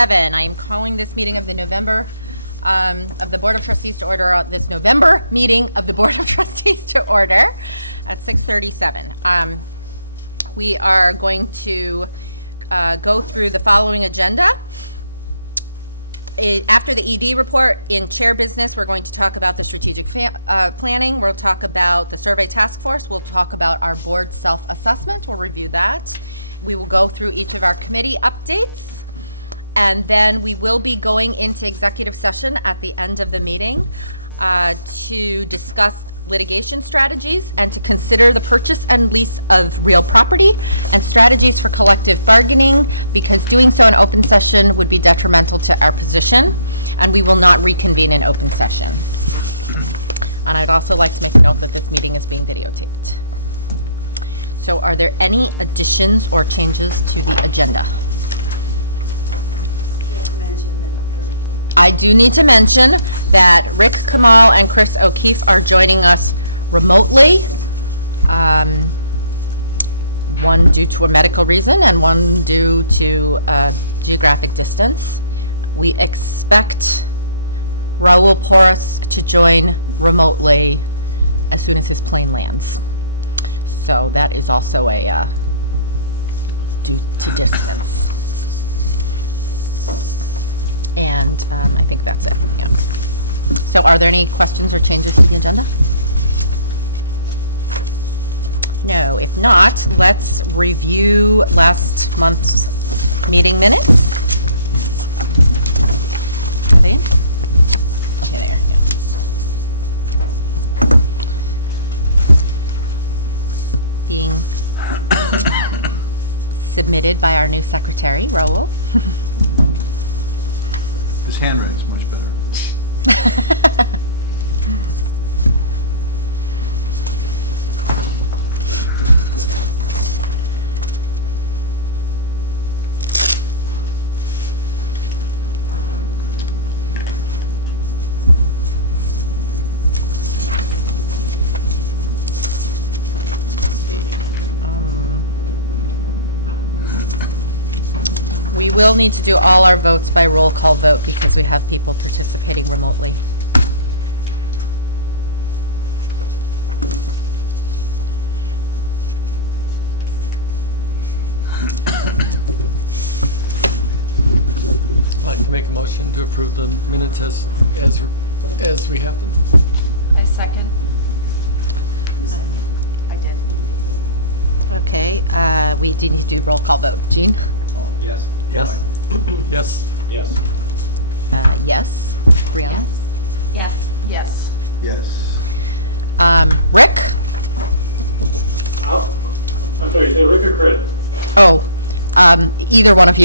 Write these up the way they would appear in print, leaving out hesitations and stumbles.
6:37. I am calling this meeting of the Board of Trustees to order out this November meeting of the Board of Trustees to order at 6:37. We are going to go through the following agenda. After the ED report, in chair business, we're going to talk about the strategic planning. We'll talk about the survey task force. We'll talk about our board self-assessment. We'll review that. We will go through each of our committee updates. And then we will be going into executive session at the end of the meeting to discuss litigation strategies and to consider the purchase and lease of real property and strategies for collective bargaining, because doing so in open session would be detrimental to our position, and we will not reconvene in open session. And I'd also like to make a note that this meeting is being videotaped. So are there any additions or changes to our agenda? I do need to mention that Rick Kamal and Chris O'Keefe are joining us remotely, one due to a medical reason and one due to geographic distance. We expect Raul Porras to join remotely as soon as his plane lands. So that is also a I think that's it. So are there any questions or changes to your agenda? No. If not, let's review last month's meeting minutes. Submitted by our new secretary, Raul. His handwriting's much better. We will need to do all our votes by roll call vote because we have people participating remotely. I'd like to make a motion to approve the minutes as we have. I second. I did. Okay, we need to do roll call vote. Jane? Yes. Yes. Yes. Yes. Yes. Yes. Yes. Yes. Yes. Rick? Oh, I'm sorry, is it Rick or Chris? Either one of you.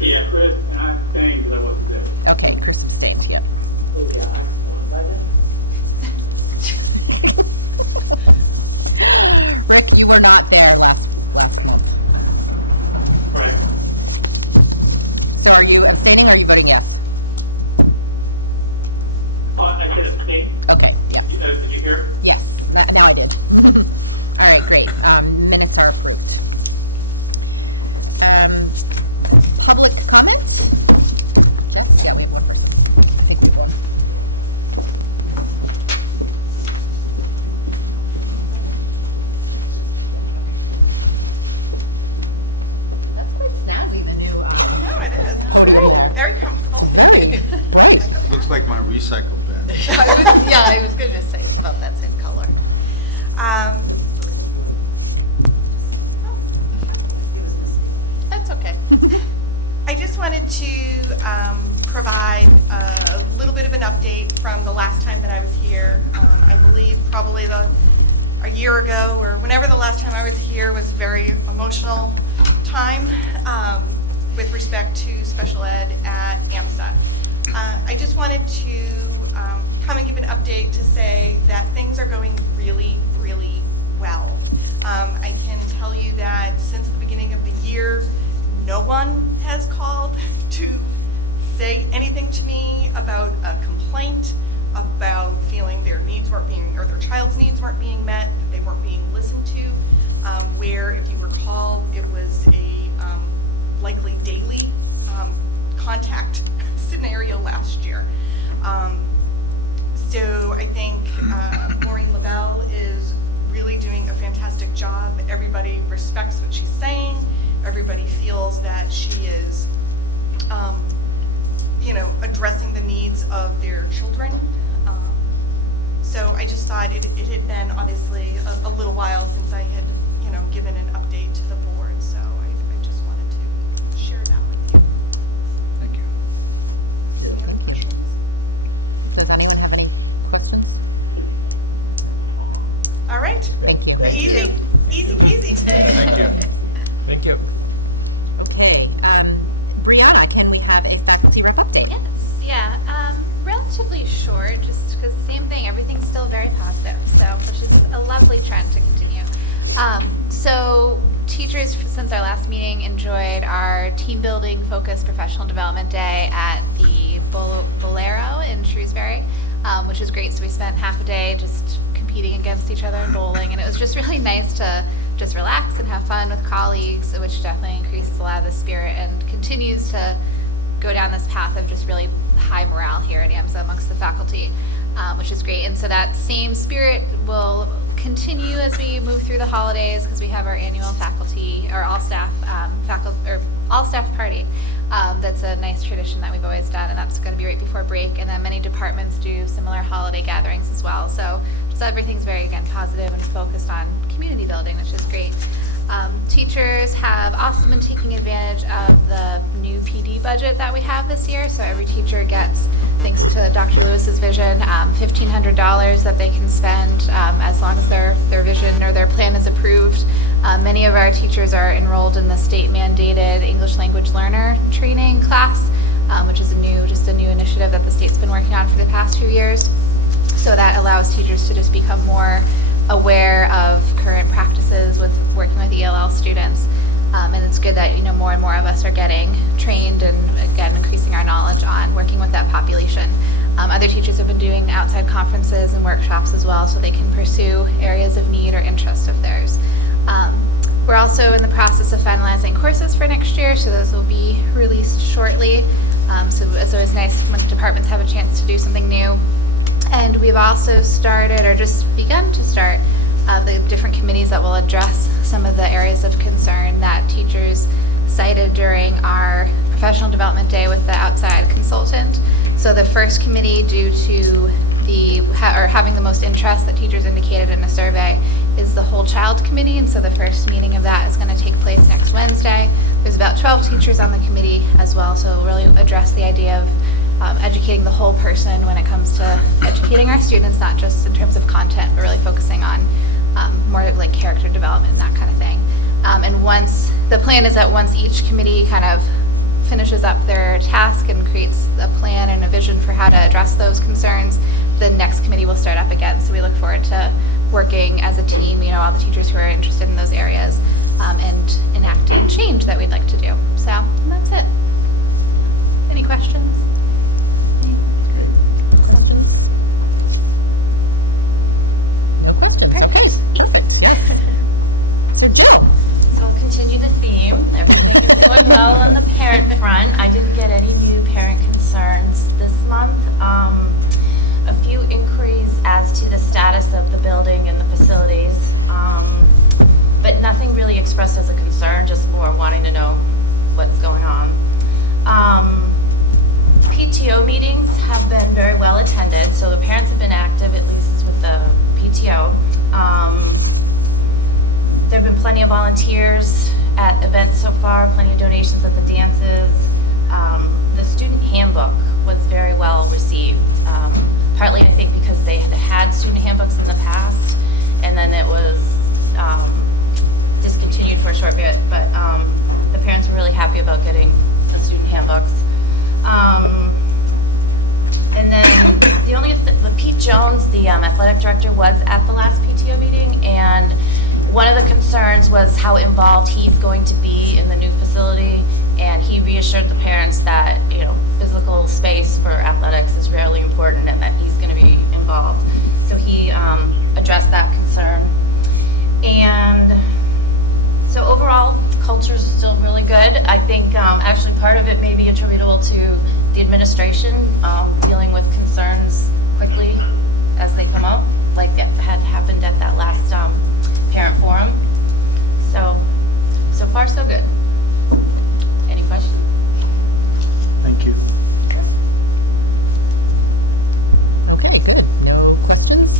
Yeah, Chris, and I'm staying because I wasn't there. Okay, Chris abstained, yeah. Rick, you were not there last. Right. So are you abstaining or are you voting yes? I said abstain. Okay, yeah. Did you hear? Yes, now I did. All right, great. Minutes are approved. Public comments? That was the only one person. That's quite snazzy, the new. I know it is. Very comfortable. Looks like my recycle bin. I was going to say it's about that same color. That's okay. I just wanted to provide a little bit of an update from the last time that I was here. I believe probably a year ago or whenever the last time I was here was a very emotional time with respect to special ed at AMSA. I just wanted to come and give an update to say that things are going really, really well. I can tell you that since the beginning of the year, no one has called to say anything to me about a complaint, about feeling their needs weren't being, or their child's needs weren't being met, that they weren't being listened to, where if you recall, it was a likely daily contact scenario last year. So I think Maureen LaBelle is really doing a fantastic job. Everybody respects what she's saying. Everybody feels that she is, addressing the needs of their children. So I just thought it had been obviously a little while since I had, given an update to the board. So I just wanted to share that with you. Thank you. Any other questions? Does anyone have any questions? All right. Thank you. Easy peasy today. Thank you. Thank you. Okay, Brianna, can we have a faculty rep update? Yes, yeah. Relatively short, just because same thing, everything's still very positive, so which is a lovely trend to continue. So teachers, since our last meeting, enjoyed our team building focused professional development day at the Bolero in Shrewsbury, which was great. So we spent half a day just competing against each other in bowling, and it was just really nice to just relax and have fun with colleagues, which definitely increases a lot of the spirit and continues to go down this path of just really high morale here at AMSA amongst the faculty, which is great. And so that same spirit will continue as we move through the holidays, because we have our annual faculty or all staff party. That's a nice tradition that we've always done, and that's going to be right before break. And then many departments do similar holiday gatherings as well. So just everything's very, again, positive and focused on community building, which is great. Teachers have also been taking advantage of the new PD budget that we have this year. So every teacher gets, thanks to Dr. Lewis's vision, $1,500 that they can spend as long as their vision or their plan is approved. Many of our teachers are enrolled in the state mandated English language learner training class, which is a new initiative that the state's been working on for the past few years. So that allows teachers to just become more aware of current practices with working with ELL students. And it's good that more and more of us are getting trained and again increasing our knowledge on working with that population. Other teachers have been doing outside conferences and workshops as well, so they can pursue areas of need or interest of theirs. We're also in the process of finalizing courses for next year, so those will be released shortly. So it's always nice when departments have a chance to do something new. And we've also started, or just begun to start, the different committees that will address some of the areas of concern that teachers cited during our professional development day with the outside consultant. So the first committee, due to having the most interest that teachers indicated in a survey, is the whole child committee. And so the first meeting of that is going to take place next Wednesday. There's about 12 teachers on the committee as well, so we'll really address the idea of educating the whole person when it comes to educating our students, not just in terms of content, but really focusing on more like character development and that kind of thing. And the plan is that once each committee kind of finishes up their task and creates a plan and a vision for how to address those concerns, the next committee will start up again. So we look forward to working as a team, all the teachers who are interested in those areas, and enacting change that we'd like to do. So and that's it. Any questions? So we'll continue the theme. Everything is going well on the parent front. I didn't get any new parent concerns this month. A few inquiries as to the status of the building and the facilities, but nothing really expressed as a concern, just more wanting to know what's going on. PTO meetings have been very well attended, so the parents have been active, at least with the PTO. There have been plenty of volunteers at events so far, plenty of donations at the dances. The student handbook was very well received, partly I think because they had student handbooks in the past, and then it was discontinued for a short bit, but the parents were really happy about getting the student handbooks. And then the Pete Jones, the athletic director, was at the last PTO meeting, and one of the concerns was how involved he's going to be in the new facility, and he reassured the parents that physical space for athletics is really important and that he's going to be involved. So he addressed that concern. And so overall, culture is still really good. I think Actually, part of it may be attributable to the administration dealing with concerns quickly as they come up, like that had happened at that last parent forum. So far so good. Any questions? Thank you. Okay. No questions?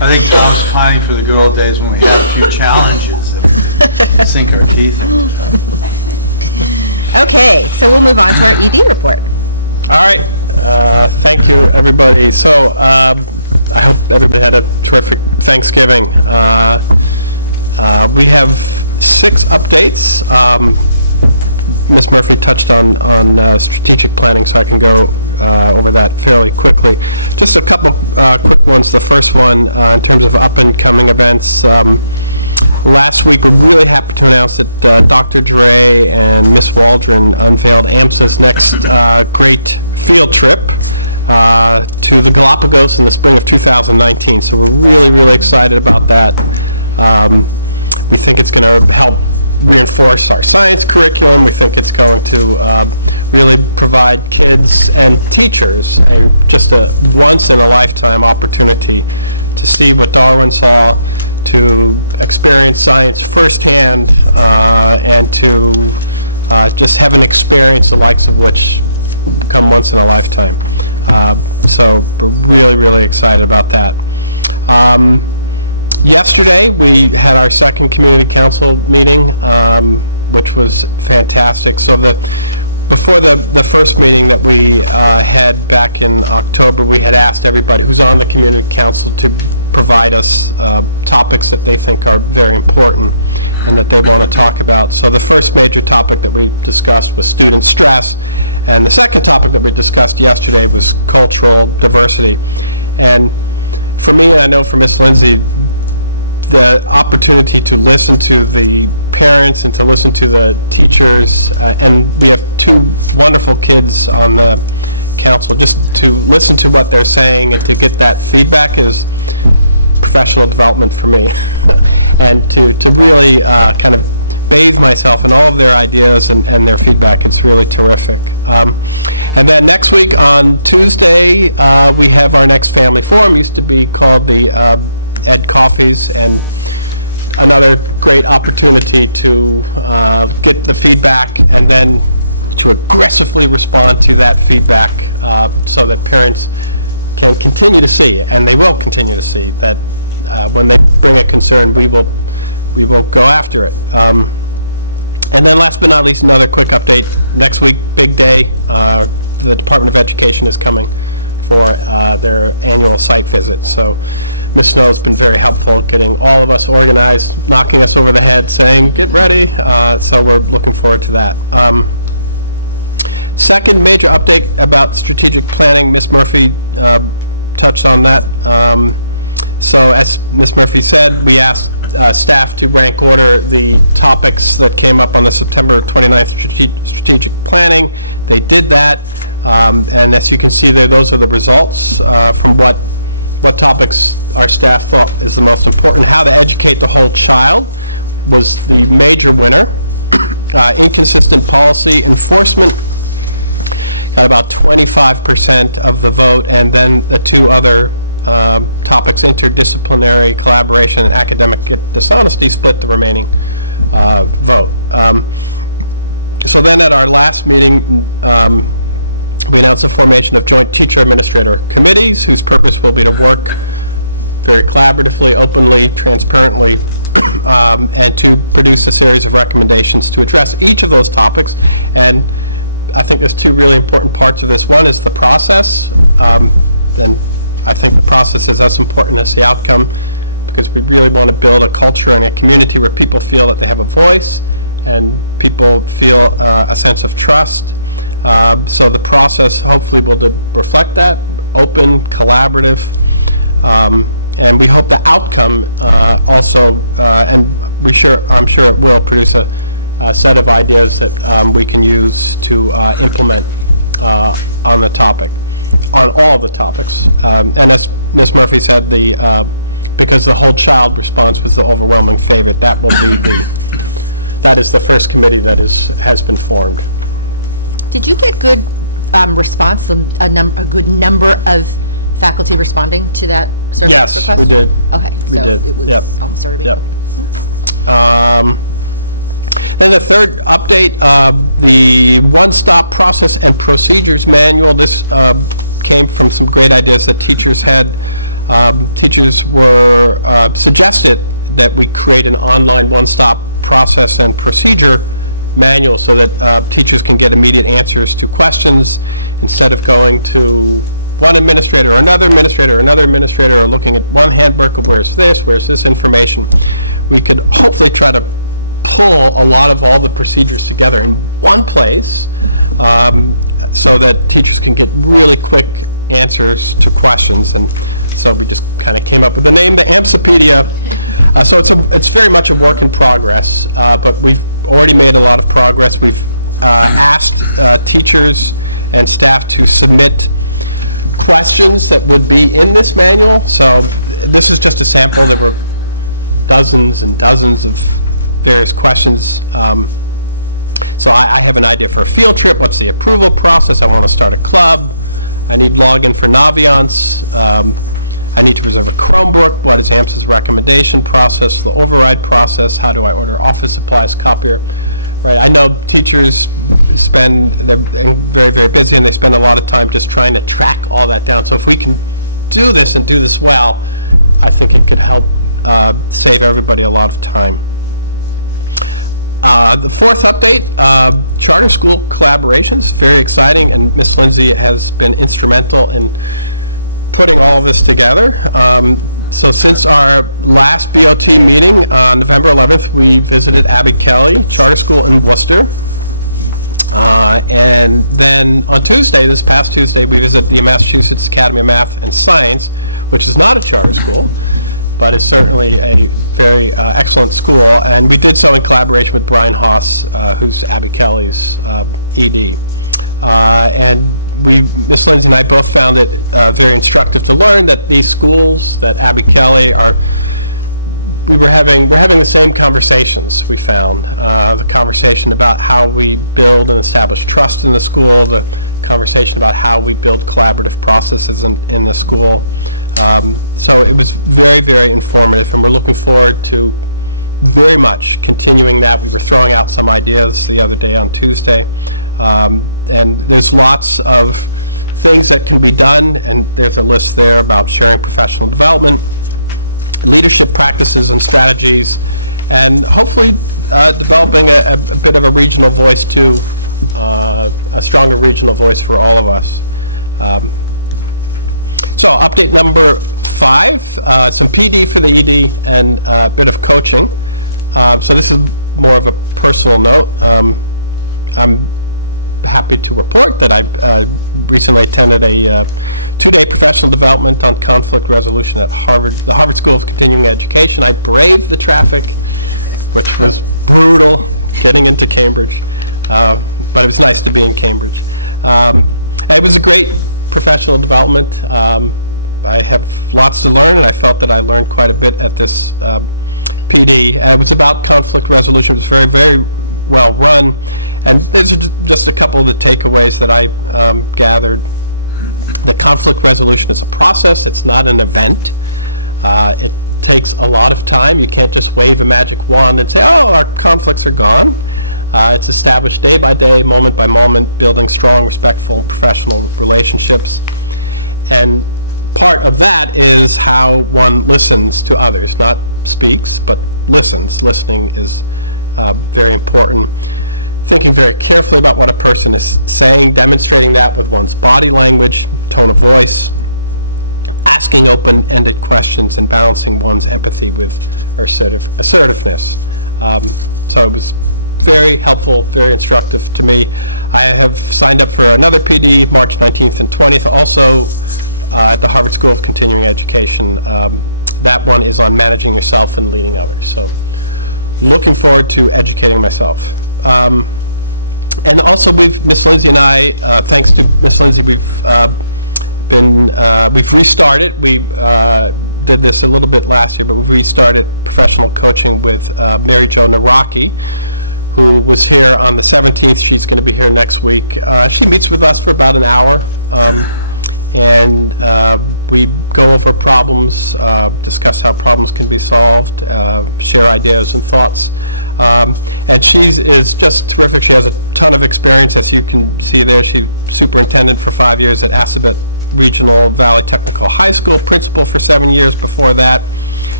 I think Tom's pining for the good old days when we had a few challenges that we could sink our teeth into. Last week, we were really happy to announce that Dr.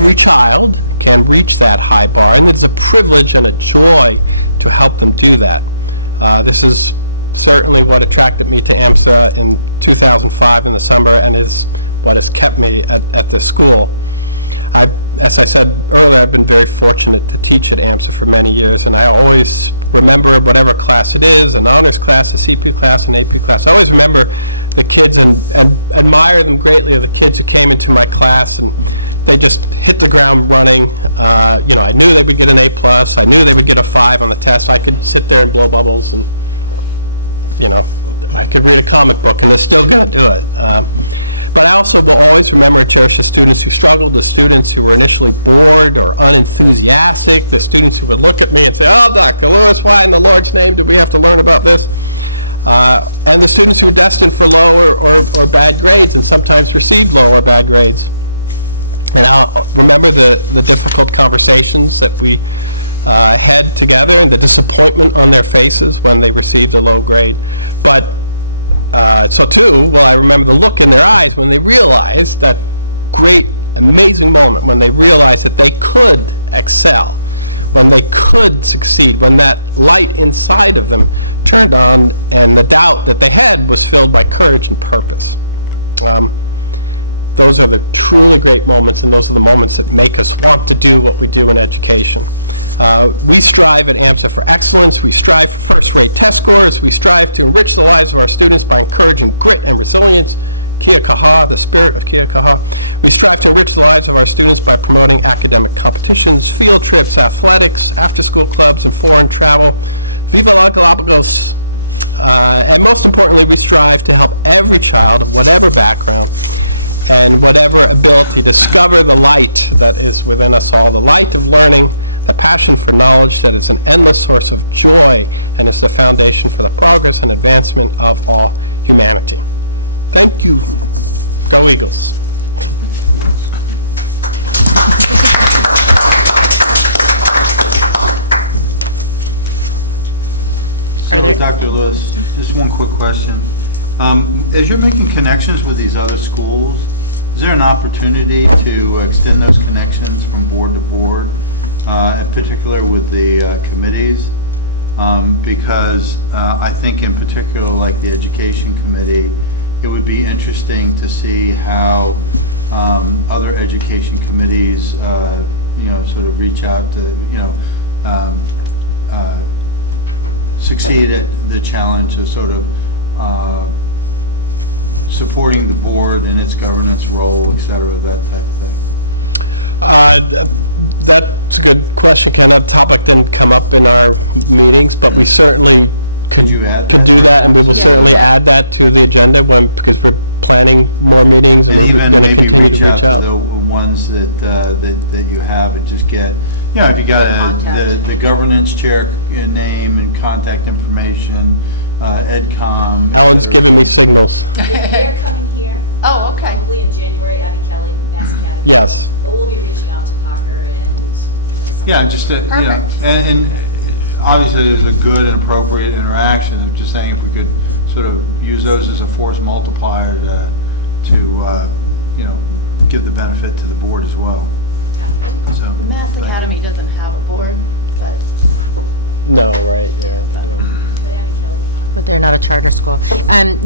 every child can reach that high bar. It's a privilege and a joy to help them do that. This is certainly what attracted me to AMSA in 2005 in the summer, and is what has kept me at this school. As I said earlier, I've been very fortunate to teach at AMSA for many years, and I always remember whatever class it is, Amanda's class, a CP class, an AP class, I always remember the kids and admired them greatly, the kids who came into my class, and they just hit the ground running. I know they would get an A+, and when they would get a 5 on the test, I could sit there and blow bubbles, and, I could read a comic book, but I still couldn't do it. But I also would always remember cherish the students who struggled, the students who were initially bored or unenthusiastic, the students who would look at me and say, oh, Dr. Lewis, why in the Lord's name do we have to learn about this? Other students who are asking for lower or bad grades and sometimes receive lower or bad grades. The difficult conversations that we had together, the disappointment on their faces when they received a low grade. So too, I remember looking in their eyes when they realized that great and amazing moment, when they realized that they could excel, when they could succeed, when that light inside of them turned on, and without what they had was filled by courage and purpose. Those are the truly great moments, and those are the moments that make us want to do what we do in education. We strive at AMSA for excellence, we strive for first-rate test scores, we strive to enrich the lives of our students by encouraging grit and resilience. The spirit of Kiyakaha. We strive to enrich the lives of our students by promoting academic competitions, field trips, athletics, after-school clubs, and foreign travel. We do underopenings, and most importantly, we strive to help every child of whatever background, discover the light that is within us all, the light of learning, the passion for knowledge that is an endless source of joy, and is the foundation for the progress and advancement of all humanity. Thank you. Go Eagles. So, Dr. Lewis, just one quick question. As you're making connections with these other schools, is there an opportunity to extend those connections from board to board, in particular with the committees? Because I think in particular, like the Education Committee, it would be interesting to see how other education committees, sort of reach out to, succeed at the challenge of sort of supporting the board and its governance role, et cetera, that type of thing. That's a good question. Can that topic don't come up in our meetings, but we certainly Could you add that perhaps? add that to the agenda because we're planning more meetings. And even maybe reach out to the ones that you have and just get, if you got the governance chair name and contact information, EdCom, et cetera. Oh, okay. Hopefully in January, Abby Kelly and Nancy Kennedy. Yes. But we'll be reaching out to Parker and. Yeah, just, Perfect. and obviously there's a good and appropriate interaction. I'm just saying if we could sort of use those as a force multiplier to give the benefit to the board as well. So, The Mass Academy doesn't have a board, but No, right. yeah, but They're not a charter school.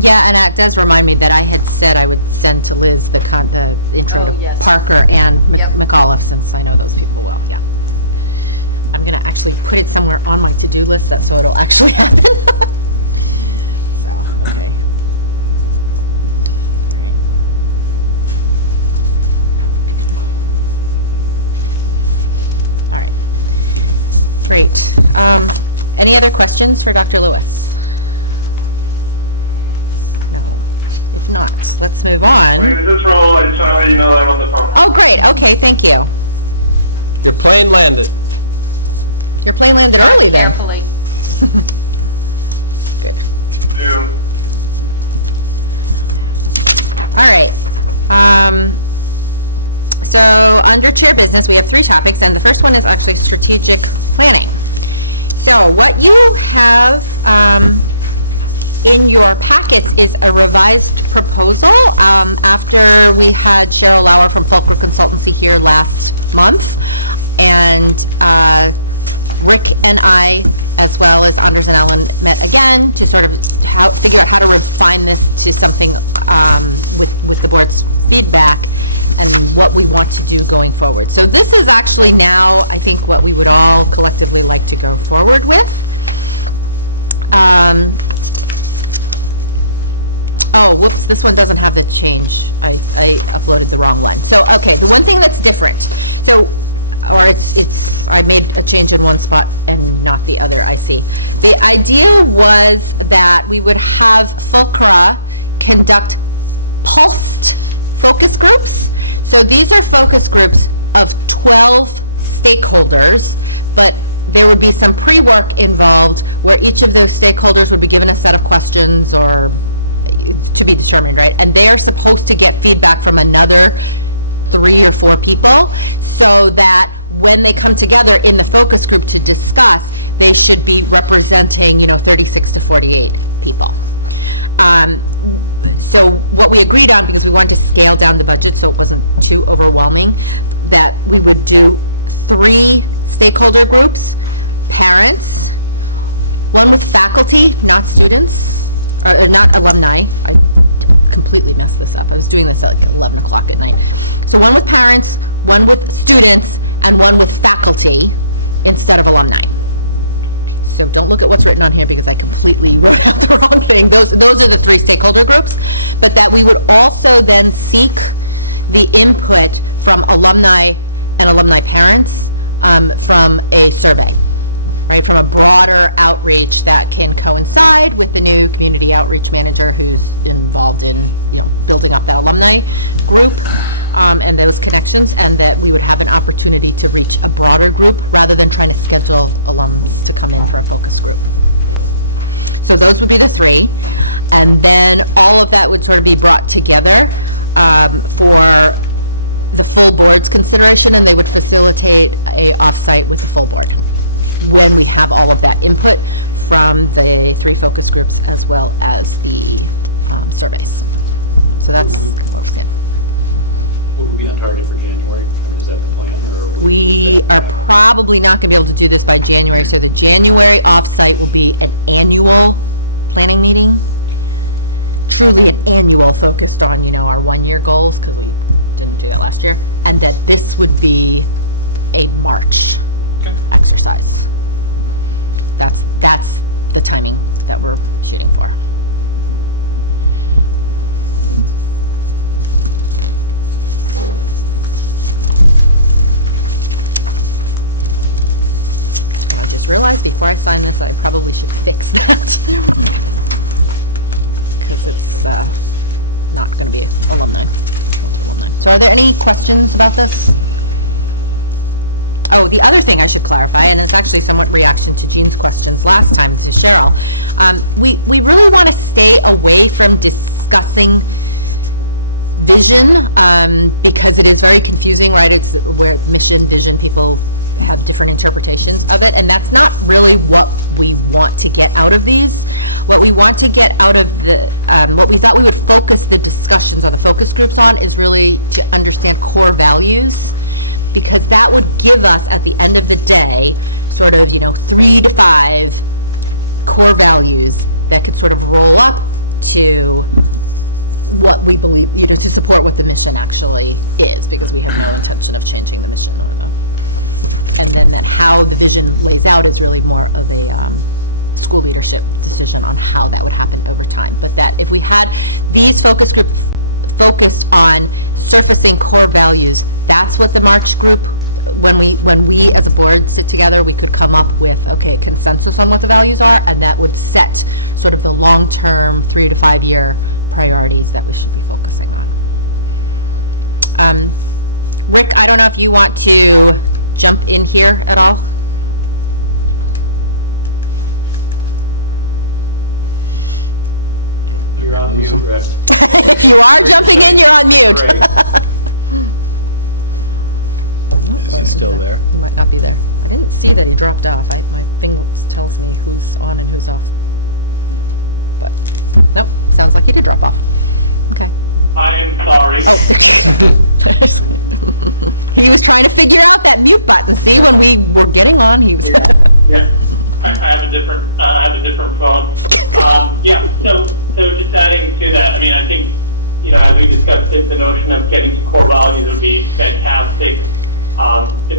Yeah, and that does remind me that I had said I would send to Liz the contact. Oh, yes. Parker and Yep. McCall have since I know those people well. Yeah. I'm gonna actually create somewhere on my to-do list that's so it'll actually happen.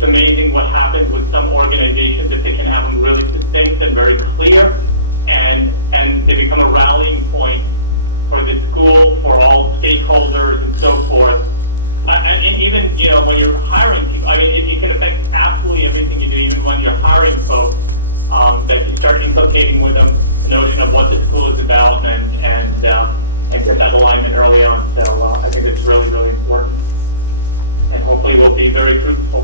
it's amazing what happens with some organizations if they can have them really distinct and very clear, and they become a rallying point for the school, for all stakeholders, and so forth. And even, when you're hiring people, I mean, you can affect absolutely everything you do, even when you're hiring folks, that you start inculcating with them the notion of what the school is about and get that alignment early on. So I think it's really, really important. And hopefully will be very fruitful.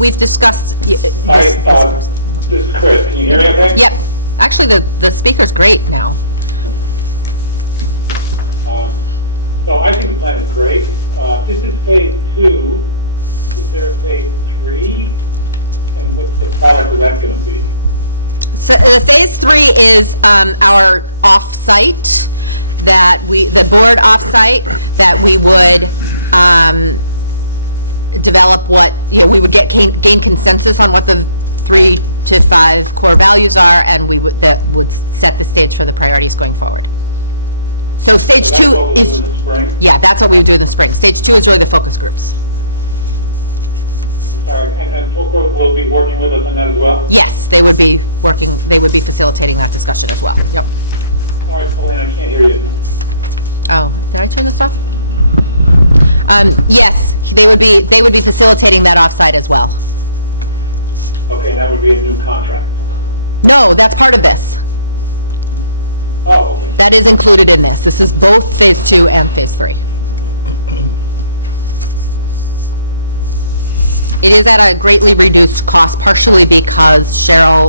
We've discussed, Hi, this is Chris. Can you hear me okay? actually, the speaker's great now. So I think that's great. This is phase 2. Is there a phase 3? And what's the product of that going to be? Phase 3 is our off-site, that we would do it off-site, that we would develop what, we would get consensus on what the 3 to 5 core values are, and we would set the stage for the priorities going forward. So stage 2, That's what we'll do in the spring. that's what we do in the spring. Stage 2 is where the focus groups. And we'll be working with us on that as well. Yes, that would be working, we would be facilitating that discussion as well. All right, Selena, I can't hear you. Oh, did I turn this off? Yes, they would be facilitating that offsite as well. Okay, that would be a new contract. No, that's part of this. Oh, That is included in this. This is both phase 2 and phase 3. We're going to greatly reduce cross-partially because Cheryl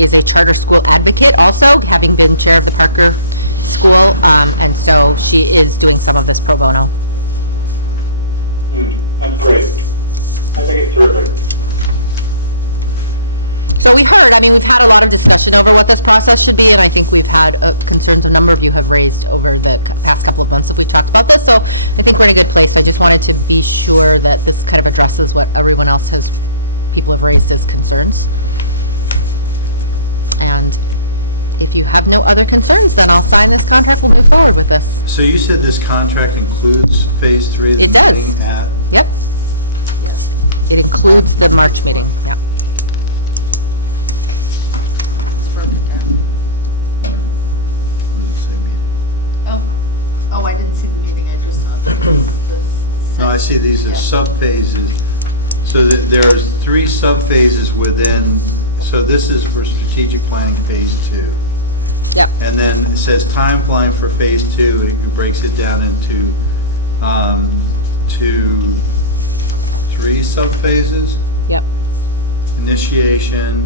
is a charter school advocate, also having been to the Parker School, and so she is doing some of this pro bono. that's great. I think it's terrific. So we've had a lot of discussion about this process should be, and I think we've had concerns a number of you have raised over the past couple of months that we talked about this. So I think we're in a good place. I just wanted to be sure that this kind of addresses what everyone else has, people have raised as concerns. And if you have no other concerns, then I'll sign this contract and move on with this. So you said this contract includes phase 3 of the meeting at, Yes. It includes the March meeting. It's broken down. what does it say, meeting? Oh, I didn't see the meeting, I just saw this. No, I see these are sub-phases. So that there's 3 sub-phases within, so this is for strategic planning phase 2. Yep. And then it says timeline for phase 2, it breaks it down into to 3 sub-phases. Yep. Initiation,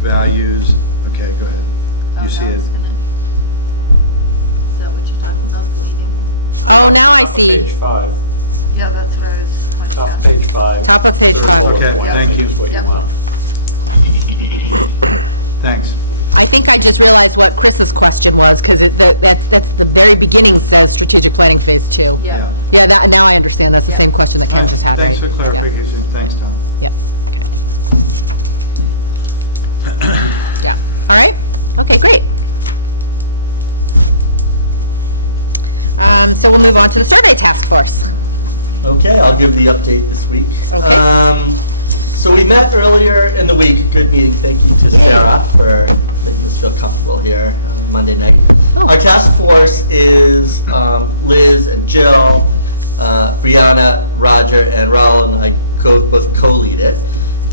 values, okay, go ahead. You see it? Is that what you're talking about, the meeting? Top of page 5. Yeah, that's what I was pointing Top out. of page 5, third bullet Okay, point, I thank think you. is what you Yep. want. Thanks. I think I just realized what Chris's question was, because that's the very beginning, it says strategic planning phase 2. Yeah. I understand that's the question that All right, Chris had. thanks for clarification. Thanks, Tom. Okay, great. So we'll move on to the survey task force. Okay, I'll give the update this week. So we met earlier in the week. Good meeting. Thank you to Sarah for making us feel comfortable here on Monday night. Our task force is Liz and Jill, Brianna, Roger, and Roland. I both co-lead it.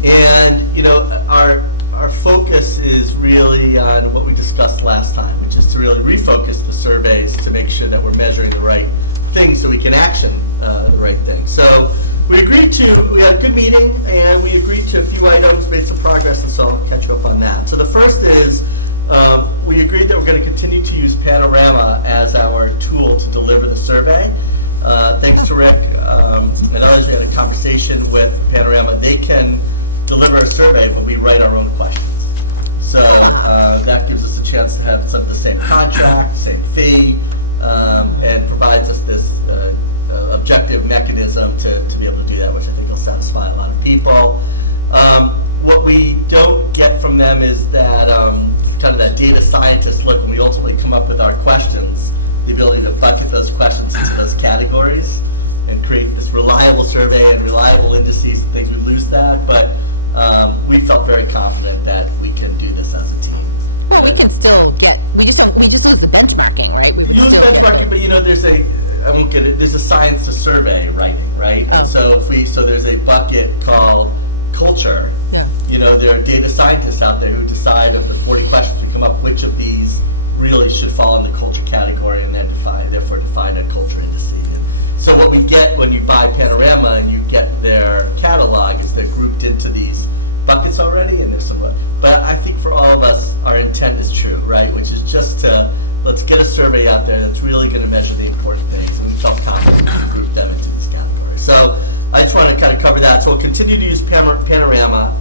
And our focus is really on what we discussed last time, which is to really refocus the surveys to make sure that we're measuring the right things so we can action the right things. So we had a good meeting, and we agreed to a few items, made some progress, and so I'll catch you up on that. So the first is we agreed that we're going to continue to use Panorama as our tool to deliver the survey. Thanks to Rick and others, we had a conversation with Panorama. They can deliver a survey when we write our own questions. So that gives us a chance to have some of the same contract, same fee, and provides us this objective mechanism to be able to do that, which I think will satisfy a lot of people. What we don't get from them is that kind of that data scientist look when we ultimately come up with our questions, the ability to bucket those questions into those always assigns to survey writing, right? And so so there's a bucket called culture. You know, there are data scientists out there who decide of the 40 questions we come up, which of these really should fall in the culture category, and then therefore define a culture indice. So what we get when you buy Panorama and you get their catalog is they're grouped into these buckets already, and there's some. But I think for all of us, our intent is true, right? Which is just to let's get a survey out there that's really going to measure the important things, and we felt confident to group them into these categories. So I just want to kind of cover that. So we'll continue to use Panorama.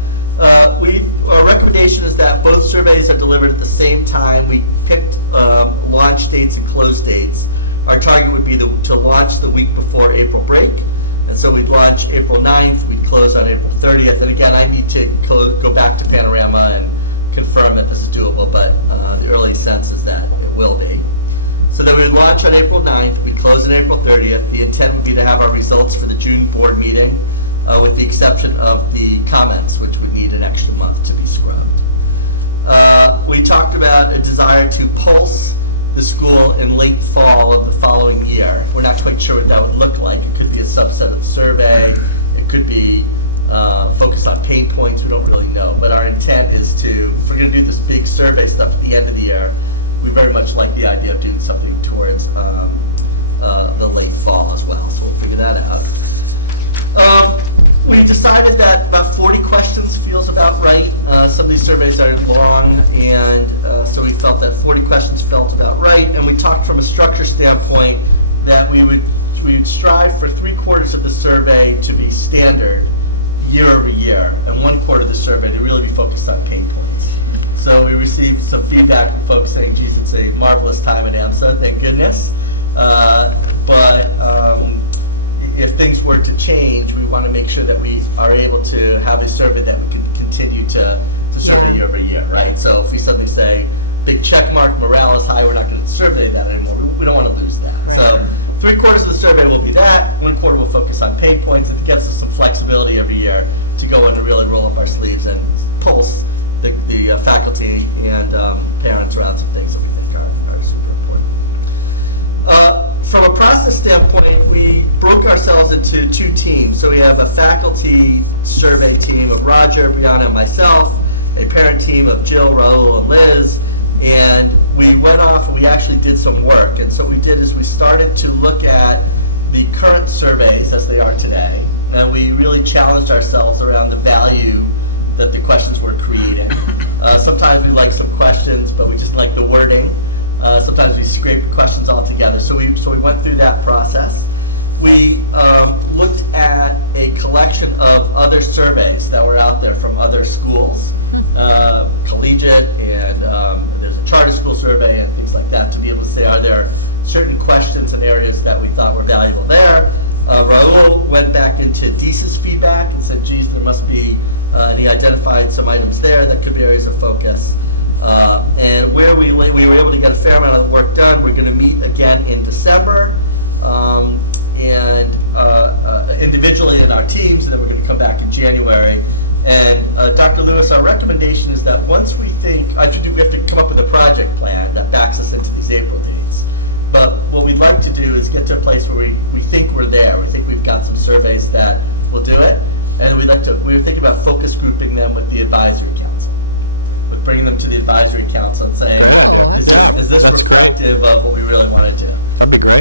Our recommendation is that both surveys are delivered at the same time. We picked launch dates and close dates. Our target would be to launch the week before April break. And so we'd launch April 9th, we'd close on April 30th. And again, I need to go back to Panorama and confirm that this is doable, but the early sense is that it will be. So then we would launch on April 9th, we'd close on April 30th. The intent would be to have our results for the June board meeting, with the exception of the comments, which would need an extra month to be scrubbed. We talked about a desire to pulse the school in late fall of the following year. We're not quite sure what that would look like. It could be a subset of the survey. It could be focused on pain points. We don't really know. But our intent is to, if we're going to do this big survey stuff at the end of the year, we very much like the idea of doing something towards the late fall as well. So we'll figure that out. We decided that about 40 questions feels about right. Some of these surveys are long, and so we felt that 40 questions felt about right. And we talked from a structure standpoint that we would strive for 3/4 of the survey to be standard year over year, and 1/4 of the survey to really be focused on pain points. So we received some feedback from folks saying, geez, it's a marvelous time at AMSA, thank goodness. But if things were to change, we want to make sure that we are able to have a survey that we can continue to survey year over year, right? So if we suddenly say, big check mark, morale is high, we're not going to survey that anymore. We don't want to lose that. So 3/4 of the survey will be that. 1/4 will focus on pain points, and it gives us some flexibility every year to go in and really roll up our sleeves and pulse the faculty and parents around some things that we think are super important. From a process standpoint, we broke ourselves into 2 teams. So we have a faculty survey team of Roger, Brianna, and myself, a parent team of Jill, Raul, and Liz, and we went off and we actually did some work. And so what we did is we started to look at the current surveys as they are today, and we really challenged ourselves around the value that the questions were creating. Sometimes we like some questions, but we just like the wording. Sometimes we scrape the questions all together. So we went through that process. We looked at a collection of other surveys that were out there from other schools, collegiate, and there's a charter school survey and things like that, to be able to say, are there certain questions and areas that we thought were valuable there. Raul went back into DESIS feedback and said, geez, there must be, and he identified some items there that could be areas of focus. And where we were able to get a fair amount of the work done. We're going to meet again in December, and individually in our teams, and then we're going to come back in January. And Dr. Lewis, our recommendation is that once we think, we have to come up with a project plan that backs us into these April dates. But what we'd like to do is get to a place where we think we're there. We think we've got some surveys that will do it, and we're thinking about focus grouping them with the advisory council, with bringing them to the advisory council and saying, is this reflective of what we really want to do?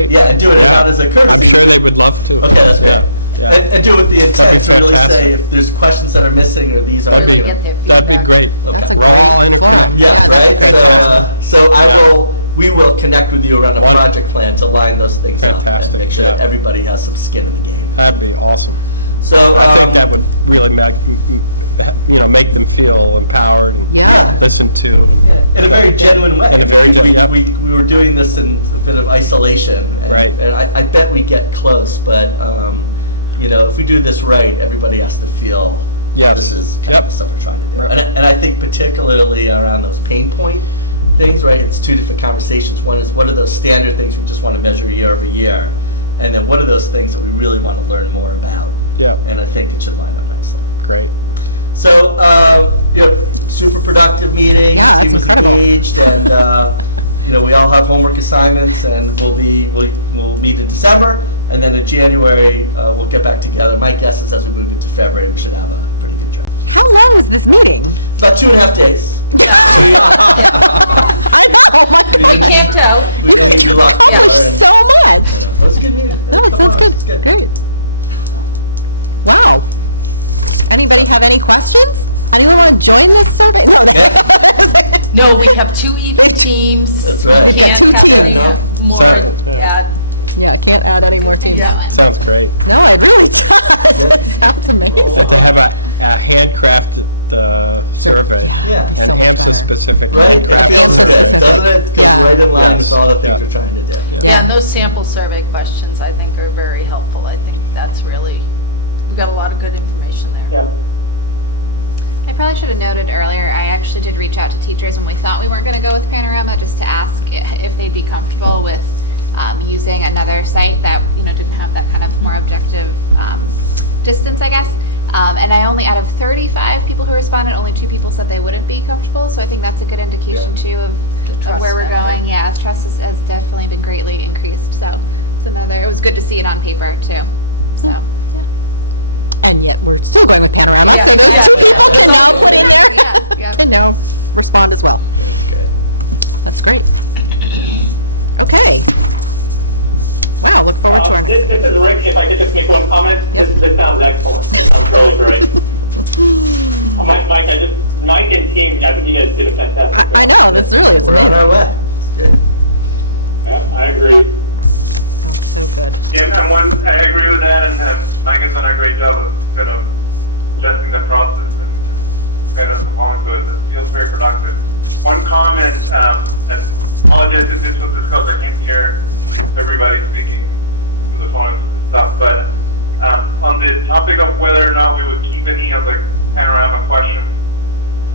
Yeah, and do it not as a courtesy. Okay, that's great. And do it with the intent to really say if there's questions that are missing or these are Really get their feedback. Okay. Yeah, right. So we will connect with you around a project plan to line those things up and make sure that everybody has some skin in the game. That'd be awesome. So Really make them feel empowered, listen to. in a very genuine way. We were doing this in a bit of isolation, and I bet we get close, but if we do this right, everybody has to feel, this is kind of the stuff we're trying to do. And I think particularly around those pain point things, right, it's 2 different conversations. One is, what are those standard things we just want to measure year over year? And then what are those things that we really want to learn more about? Yeah. And I think it should line up nicely. Great. So, super productive meeting. The team was engaged, and we all have homework assignments, and we'll meet in December, and then January, we'll get back together. My guess is as we move into February, we should have a pretty good job. How long is this meeting? About 2.5 days. Yeah. We camped out. We locked the Yeah. door and, let's get meeting. Come on, let's get meeting. No, we have 2 even teams. That's right. We can't have any more, yeah. Good thing Yeah. going. Survey, Yeah, AMSA specific. right? It feels good, doesn't it? Because right in line with all the things we're trying to do. Yeah, and those sample survey questions, I think, are very helpful. I think that's really, we got a lot of good information there. Yeah. I probably should have noted earlier, I actually did reach out to teachers when we thought we weren't going to go with Panorama, just to ask if they'd be comfortable with using another site that, didn't have that kind of more objective distance, I guess. And I only, out of 35 people who responded, only 2 people said they wouldn't be comfortable, so I think that's a good indication too of trust where we're factor. going. Yeah, the trust has definitely been greatly increased, so it's another, it was good to see it on paper too, so. Yeah, yeah. It's all moving. Yeah, Respond as well. That's good. That's great. This is Rick. If I could just make one comment, this sounds excellent. It sounds really great. Mike and team, I think you guys did a fantastic job. We're on our way. Yeah, I agree. Yeah, I agree with that, and Mike has done a great job of kind of adjusting the process and kind of on to it. It feels very productive. One comment, and apologize if this was discussed, I think here, everybody speaking on the phone and stuff, but on the topic of whether or not we would keep any of the panorama questions,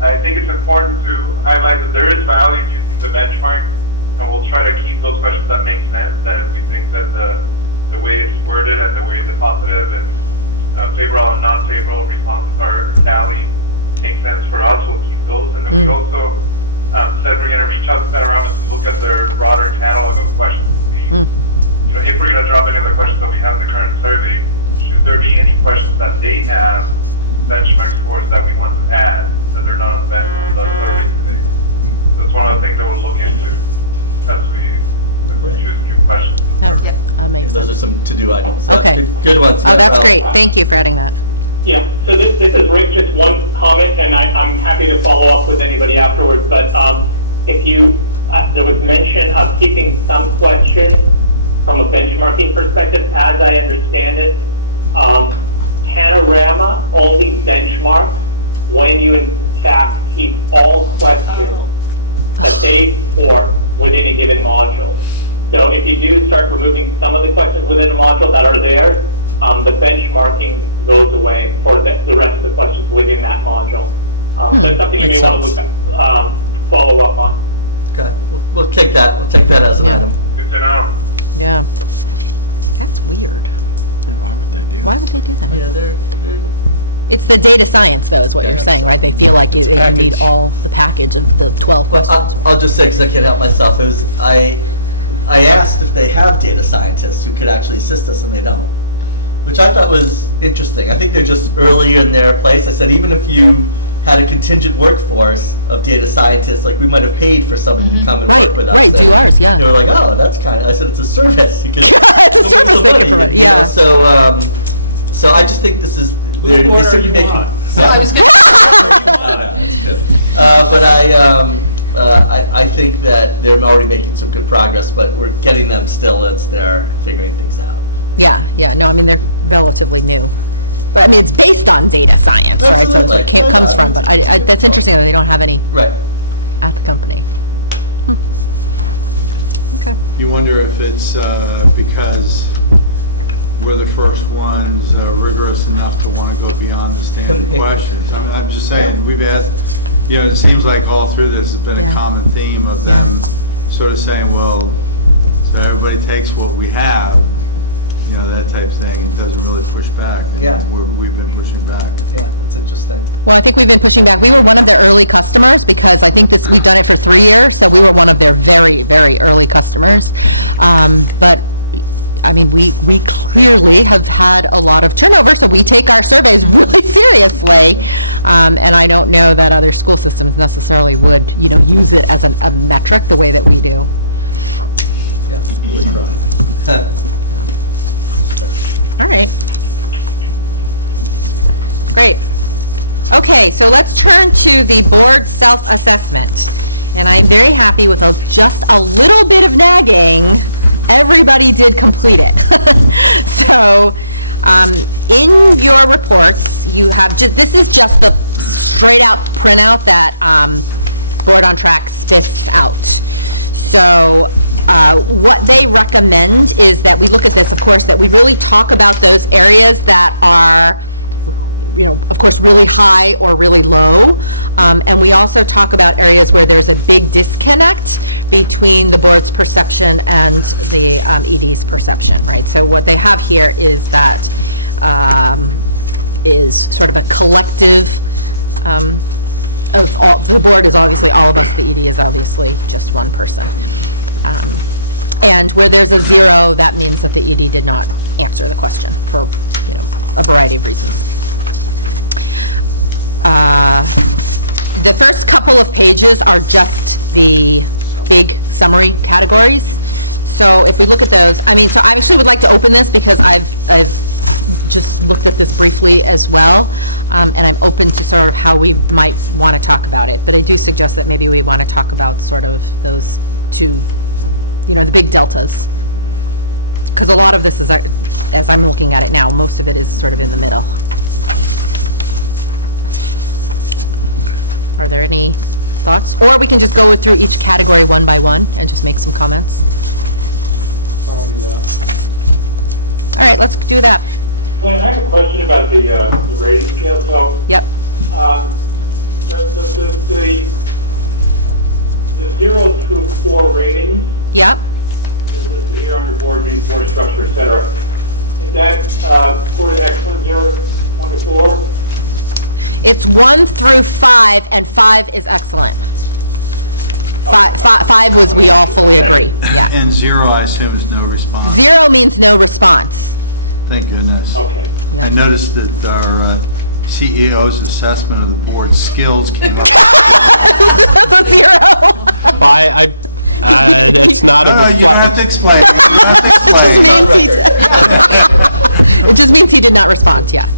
I think it's important to highlight that there is value in the benchmark, and we'll try to keep those questions that make sense, that we think that the way it's worded and the way the positive and favorable and non-favorable responses are tally make sense for us. We'll keep those, and then we also said we're going to reach out to Panorama to look at their broader catalog of questions. So if we're going to drop any of the questions that we have in the current survey, should there be any questions that they have, benchmark scores that we want to add that they're not on the survey today? That's one of the things that we'll look into as we choose new questions. Yep. Those are some to-do items. Good ones. Yeah, so this is Rick, just one comment, and I'm happy to follow up with anybody afterwards, but if you, there was mention of keeping some questions from a benchmarking perspective, as I understand it. Panorama only benchmarks when you in fact keep all questions that they score within a given module. So if you do start removing some of the questions within a module that are there, the benchmarking goes away for the rest of the questions within that module. So it's something you may want to look at, follow up on. Okay. We'll take that as an item. Good to know. Yeah, Well, I'll just say, because I can't help myself, is I asked if they have data scientists who could actually assist us, and they don't. Which I thought was interesting. I think they're just early in their place. I said, even if you had a contingent workforce of data scientists, like we might have paid for someone to come and work with us, and they were like, oh, that's kind of, I said, it's a service, because it'll make some money. So I just think this is weird. Order you want. So I was going to But I think that they're already making some good progress, but we're getting them still as they're figuring things out. Relatively new. It's based on data science. Absolutely. They don't have any Right. You wonder if it's because we're the first ones rigorous enough to want to go beyond the standard questions. I'm just saying, we've asked, it seems like all through this has been a common theme of them sort of saying, well, so everybody takes what we have, that type of thing. It doesn't really push back. And Yeah. We've been pushing back. Yeah, it's interesting. Well, I think we should have early customers because it was on a different way. Our school had been very, very early customers. And, I mean, they I assume is no response? Thank goodness. I noticed that our CEO's assessment of the board's skills came up. No, you don't have to explain. You don't have to explain.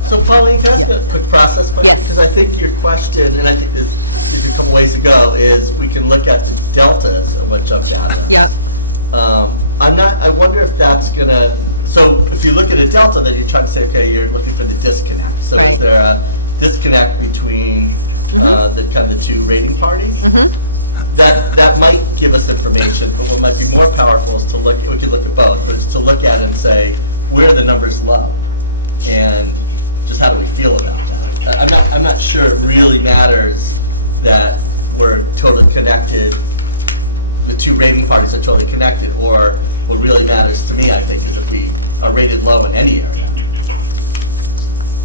So, Pauline, can I ask a quick process question? Because I think your question, and I think there's a couple ways to go, is we can look at the deltas and what jumped out at us. I wonder if that's going to, so if you look at a delta, then you're trying to say, okay, you're looking for the disconnect. So is there a disconnect between the kind of the two rating parties? That might give us information, but what might be more powerful is to look, we can look at both, but it's to look at it and say, where are the numbers low? And just how do we feel about it? I'm not sure it really matters that we're totally connected, the two rating parties are totally connected, or what really matters to me, I think, is if we are rated low in any area.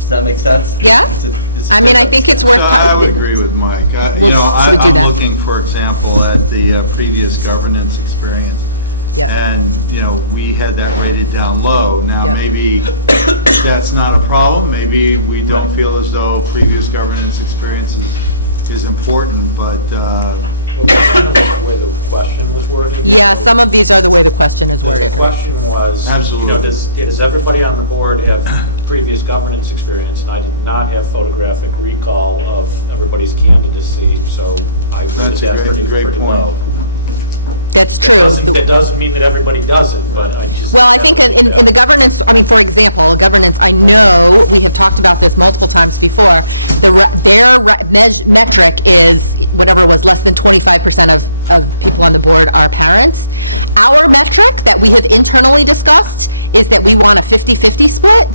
Does that make sense? It's a difference. So I would agree with Mike. I'm looking, for example, at the previous governance experience, and we had that rated down low. Now maybe that's not a problem. Maybe we don't feel as though previous governance experience is important, but the way the question was worded. The question was, Absolutely. Does everybody on the board have previous governance experience? And I did not have photographic recall of everybody's candidacy, so I That's did a that great pretty point. low. That doesn't mean that everybody does it, but I just have to read that.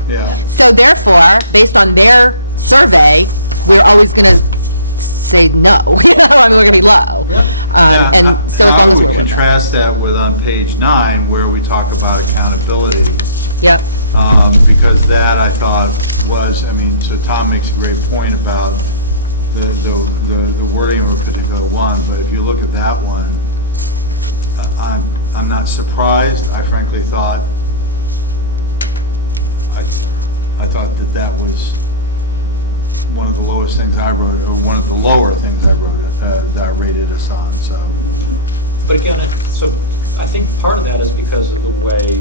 yeah. Now, I would contrast that with on page 9 where we talk about accountability, because that I thought was, so Tom makes a great point about the wording of a particular one, but if you look at that one, I'm not surprised. I frankly thought, I thought that was one of the lowest things I wrote, or one of the lower things I wrote, that I rated us on, so. But again, so I think part of that is because of the way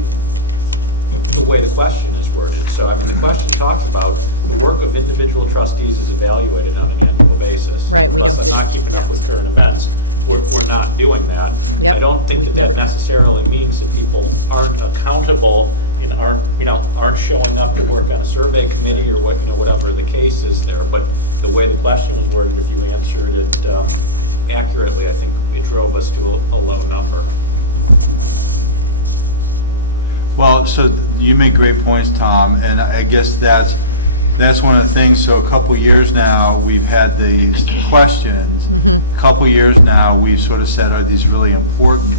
the question is worded. So the question talks about the work of individual trustees is evaluated on an annual basis. Unless I'm not keeping up with current events, we're not doing that. I don't think that necessarily means that people aren't accountable and aren't showing up to work on a survey committee or whatever the case is there. But the way the question was worded, if you answered it accurately, I think it drove us to a low number. Well, so you make great points, Tom, and I guess that's one of the things. So a couple years now, we've had these questions. A couple years now, we've sort of said, are these really important?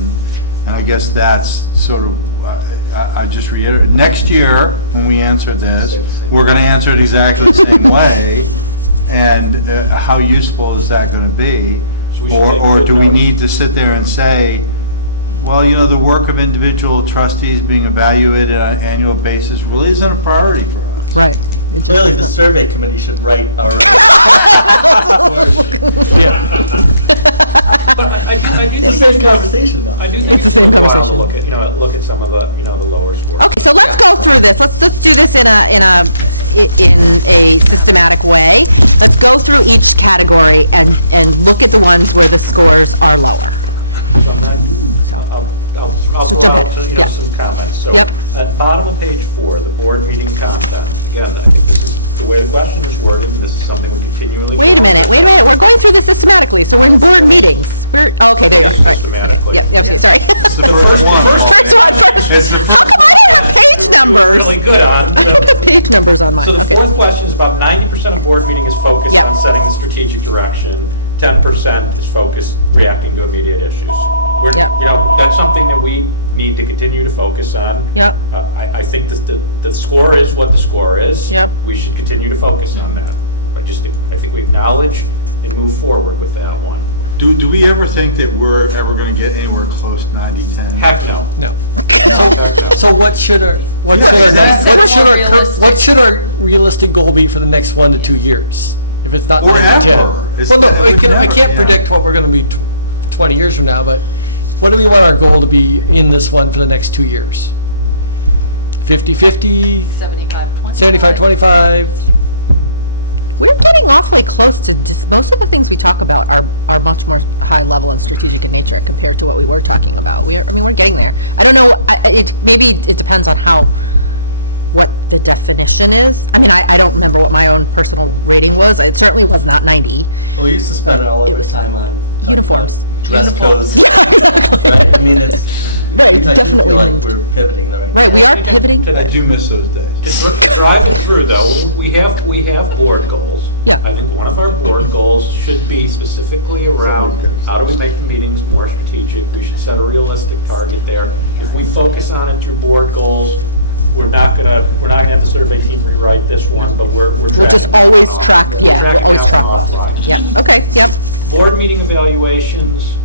And I guess that's sort of, I just reiterate, next year, when we answer this, we're going to answer it exactly the same way. And how useful is that going to be? Or do we need to sit there and say, well, the work of individual trustees being evaluated on an annual basis really isn't a priority for us? Clearly, the survey committee should write our own. But I do think it's conversation, though. I do think it's worthwhile to look at some of the lower scores. So I'll throw out some comments. So at the bottom of page 4, the board meeting content. Again, I think this is the way the question is worded. This is something we continually monitor. It is systematically. It's the first one. It's the first We're doing really good on. So the fourth question is about 90% of board meeting is focused on setting the strategic direction. 10% is focused reacting to immediate issues. That's something that we need to continue to focus on. I think the score is what the score is. We should continue to focus on that. But I think we acknowledge and move forward with that one. Do we ever think that we're ever going to get anywhere close to 90-10? Heck no. No. Heck no. So what should our, Yeah, exactly. Set a more realistic. what should our realistic goal be for the next 1 to 2 years? If it's not. Or next week, ever. yeah. It's- Well, if we we can't, can we ever, can't yeah. predict what we're gonna be 20 years from now, but what do we want our goal to be in this one for the next 2 years? 50-50, 75-25. 75-25? We're getting awfully close to, most of the things we talk about are much more high level and strategic in nature compared to what we were talking about. We're getting there. Maybe it depends on what the definition is. I don't remember what my own personal rating was. I certainly was not 90. Well, we used to spend all of our time on talking about dress Uniforms. codes, right? I mean, it's, I do feel like we're pivoting there. I do miss those days. Driving through though, we have board goals. I think one of our board goals should be specifically around how do we make the meetings more strategic? We should set a realistic target there. If we focus on it through board goals, we're not gonna have the survey team rewrite this one, but we're tracking that one off. We're tracking that one offline. Board meeting evaluations,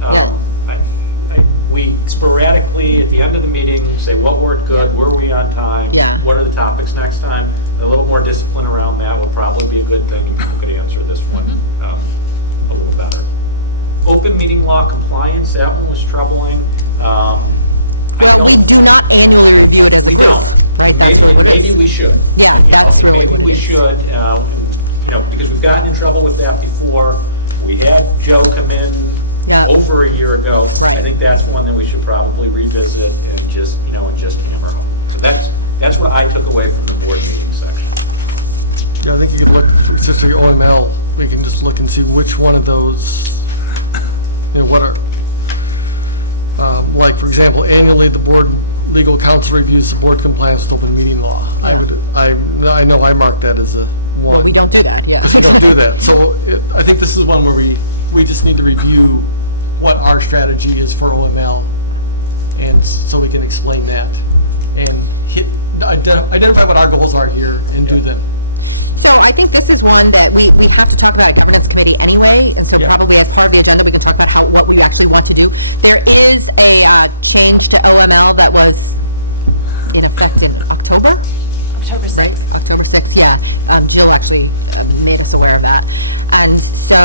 we sporadically, at the end of the meeting, say what worked good, were we on time, what are the topics next time? A little more discipline around that would probably be a good thing, and people could answer this one a little better. Open meeting law compliance, that one was troubling. We don't. And maybe we should. And maybe we should, because we've gotten in trouble with that before. We had Joe come in over a year ago. I think that's one that we should probably revisit and just hammer home. So that's what I took away from the board meeting section. Yeah, I think you can look, since we OML, we can just look and see which one of those, what are, like, for example, annually the board legal counsel reviews the board compliance with open meeting law. I know I marked that as a one. Because we don't do that. So I think this is one where we just need to review what our strategy is for OML, and so we can explain that and identify what our goals are here and do them. So I think this is one that we have to talk about it at the committee anyway, because we're going to talk about what we actually want to do. There is a change to OML that was October 6th. October 6th, yeah. Jill actually made us aware of that. And so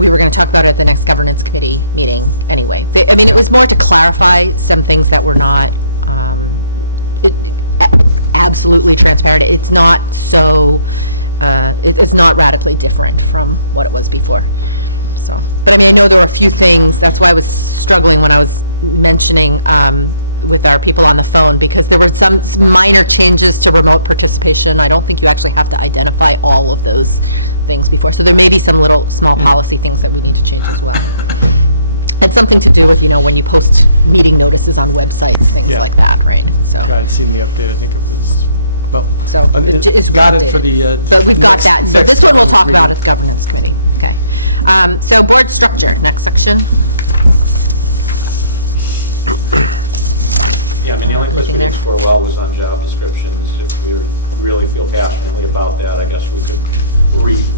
we were going to talk about it at the next governance committee meeting anyway. Because there was one to clarify some things that were not absolutely transparent. It's not so, it was not radically different from what it was before. So, and there were a few things that I was struggling with mentioning with our people on the phone, because there were some minor changes to remote participation. I don't think you actually have to identify all of those things before. So there might be some little small policy things that we need to change. It's something to do, when you post meeting notices on websites, things Yeah. like that, right? So, I had seen the update, I think it was, well, it's got it for the next agreement. so board structure, next section. Yeah, the only place we didn't score well was on job descriptions. If we really feel passionately about that, I guess we could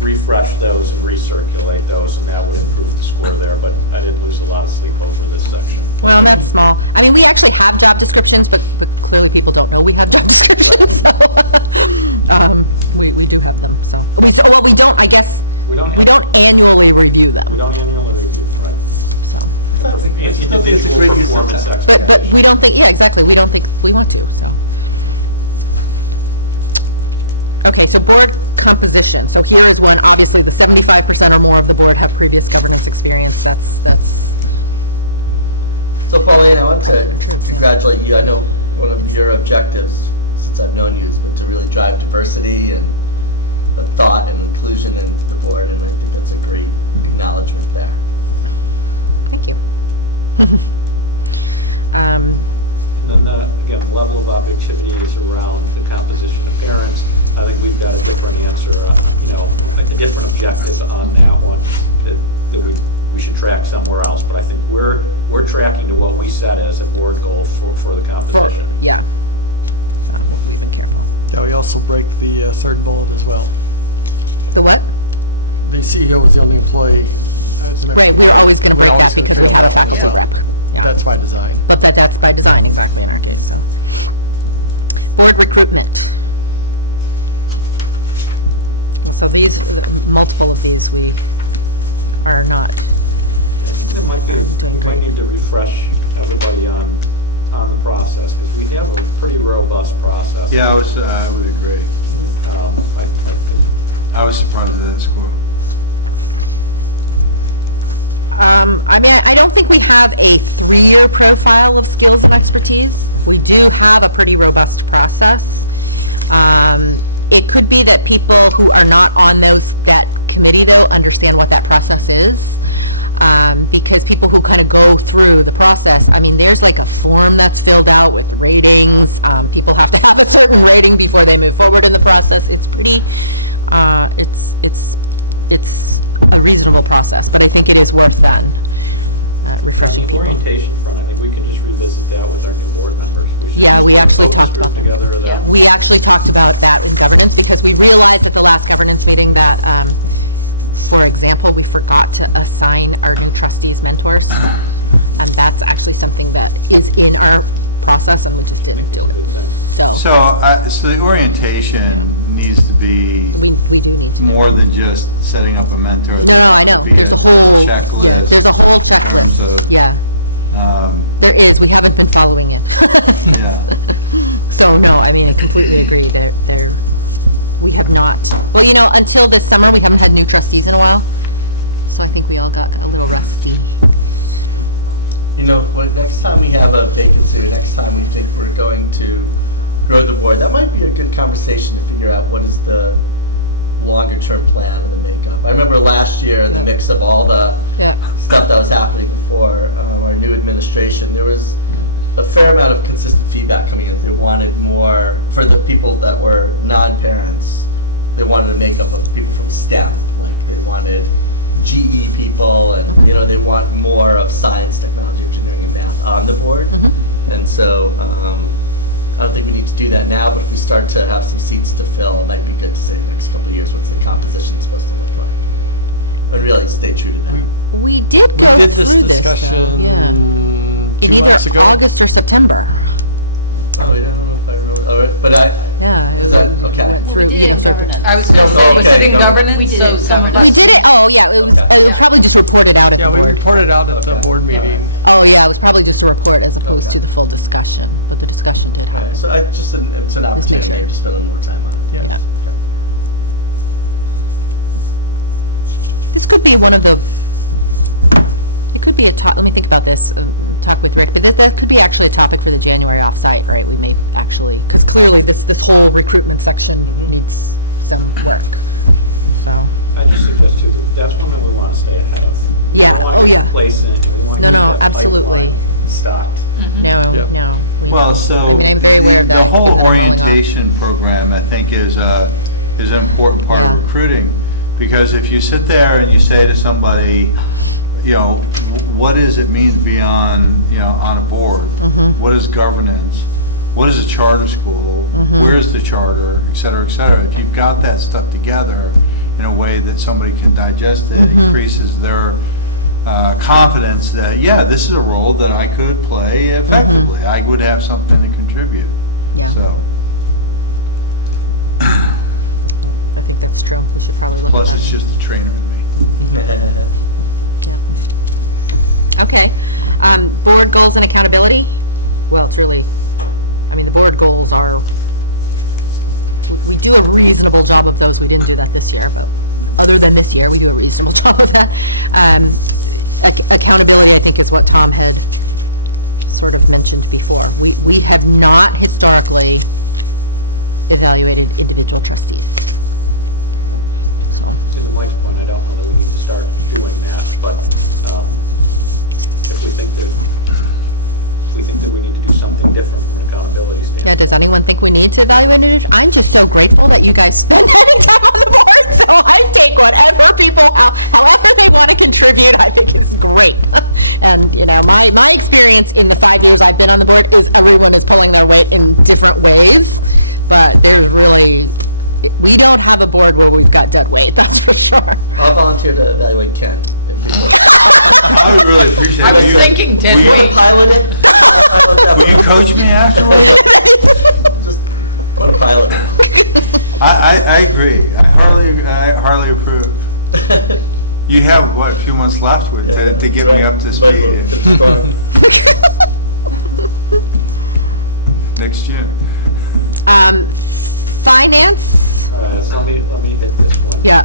refresh those and recirculate those, and that would improve the score there, but I did lose a lot of sleep over this section. We actually have job descriptions, but clearly people don't know what job descriptions. We do have them. So I guess We don't have, review them. we don't annually review, right? And individual performance expectations. I don't think we want to. Okay, so board composition. So here's one, obviously the 75% or more of the board have previous governance experience. That's So Pauline, I want to congratulate you. I know one of your objectives, since I've known you, has been to really drive diversity and the thought and inclusion into the board, and I think that's a great acknowledgement there. And then, again, the level of objectivity is around the composition of parents. I think we've got a different answer on, a different objective on that one that we should track somewhere else. But I think we're tracking to what we set as a board goal for the composition. yeah. Yeah, we also break the third bullet as well. The CEO is the only employee. We're always going to treat that one as well. That's by design. That's by design, exactly. I was surprised at that score. I don't think we have a linear profile of skills and expertise. We do have a pretty robust process. It could be that people who are not on that committee don't understand what that process is. Because people who kind of go through the process, I mean, there's like a form that's filled out with ratings. People have to have a sort of rating before they move over to the process. It's a reasonable process, but I think it is worth that. On the orientation front, I think we can just revisit that with our new board members. We should just get a focus group together that. We actually talked about that in governance because we realized at the last governance meeting that, for example, we forgot to assign our new trustees mentors. And that's actually something that is in our process and we just didn't do. So the orientation needs to be more than just setting up a mentor. There's got to be a checklist in terms of, yeah. You know, next time we have a vacancy, or next time we think we're going to grow the board, that might be a good conversation to figure out what is the longer-term plan and the makeup. I remember last year, in the mix of all the stuff that was happening before our new administration, there was a fair amount of consistent feedback coming in. They wanted more, for the people that were non-parents, they wanted a makeup of people from STEM. Like they wanted GE people, and you know, they want more of science, technology, engineering, and math on the board. And so I don't think we need to do that now, but if we start to have some seats to fill, it might be good to say the next couple of years what's the composition supposed to look like. But really stay true to that. We did this discussion 2 months ago. Oh, we don't know if I remember. All right, but is that okay? Well, we did it in governance. I was going to say, was it in governance? We did So it in some of us. governance. Okay. Yeah, we reported out at the board meeting. Probably just report as opposed to the full discussion. All right, so it's an opportunity maybe to spend a little more time on it. Yeah. It's good thing. It could be a topic, let me think about this, with Rick, because that could be actually a topic for the January outside, right? When they actually, because clearly this whole recruitment section needs some. I just suggest too, that's one that we want to stay ahead of. We don't want to get complacent, and we want to keep that pipeline stocked. Yeah. Well, so the whole orientation program, I think, is an important part of recruiting, because if you sit there and you say to somebody, you know, what does it mean to be on a board? What is governance? What is a charter school? Where's the charter, et cetera, et cetera? If you've got that stuff together in a way that somebody can digest it, increases their confidence that, yeah, this is a role that I could play effectively. I would have something to contribute. So, That's true. plus it's just the trainer in me. Okay. Board goals and accountability. Well, truly, I mean, board goals are, we do a reasonable job of those. We didn't do that this year, but other than this year, we do a reasonable job of that. I think accountability, I think is what Tom had sort of mentioned before. We have not historically evaluated individual trustees. And to Mike's point, I don't know that we need to start doing that, but if we think that we need to do something different from an accountability standpoint. Does anyone think we need to evaluate it? I'm just so grateful that you guys spent all this time. So I take whatever people want to contribute. I think it's great. And, you know, my experience in the 5 years I've been on the board has been able to put my weight in different ways. But really, we don't have a board where we've got that weight, that's for sure. I'll volunteer to evaluate Ken. I would really appreciate it. I was thinking, did will you- we? Pilot it. I'll pilot that. Will you coach me afterwards? Just want to pilot I agree. I hardly approve. You have, what, a few months left to get me up to speed next year. So let me hit this one.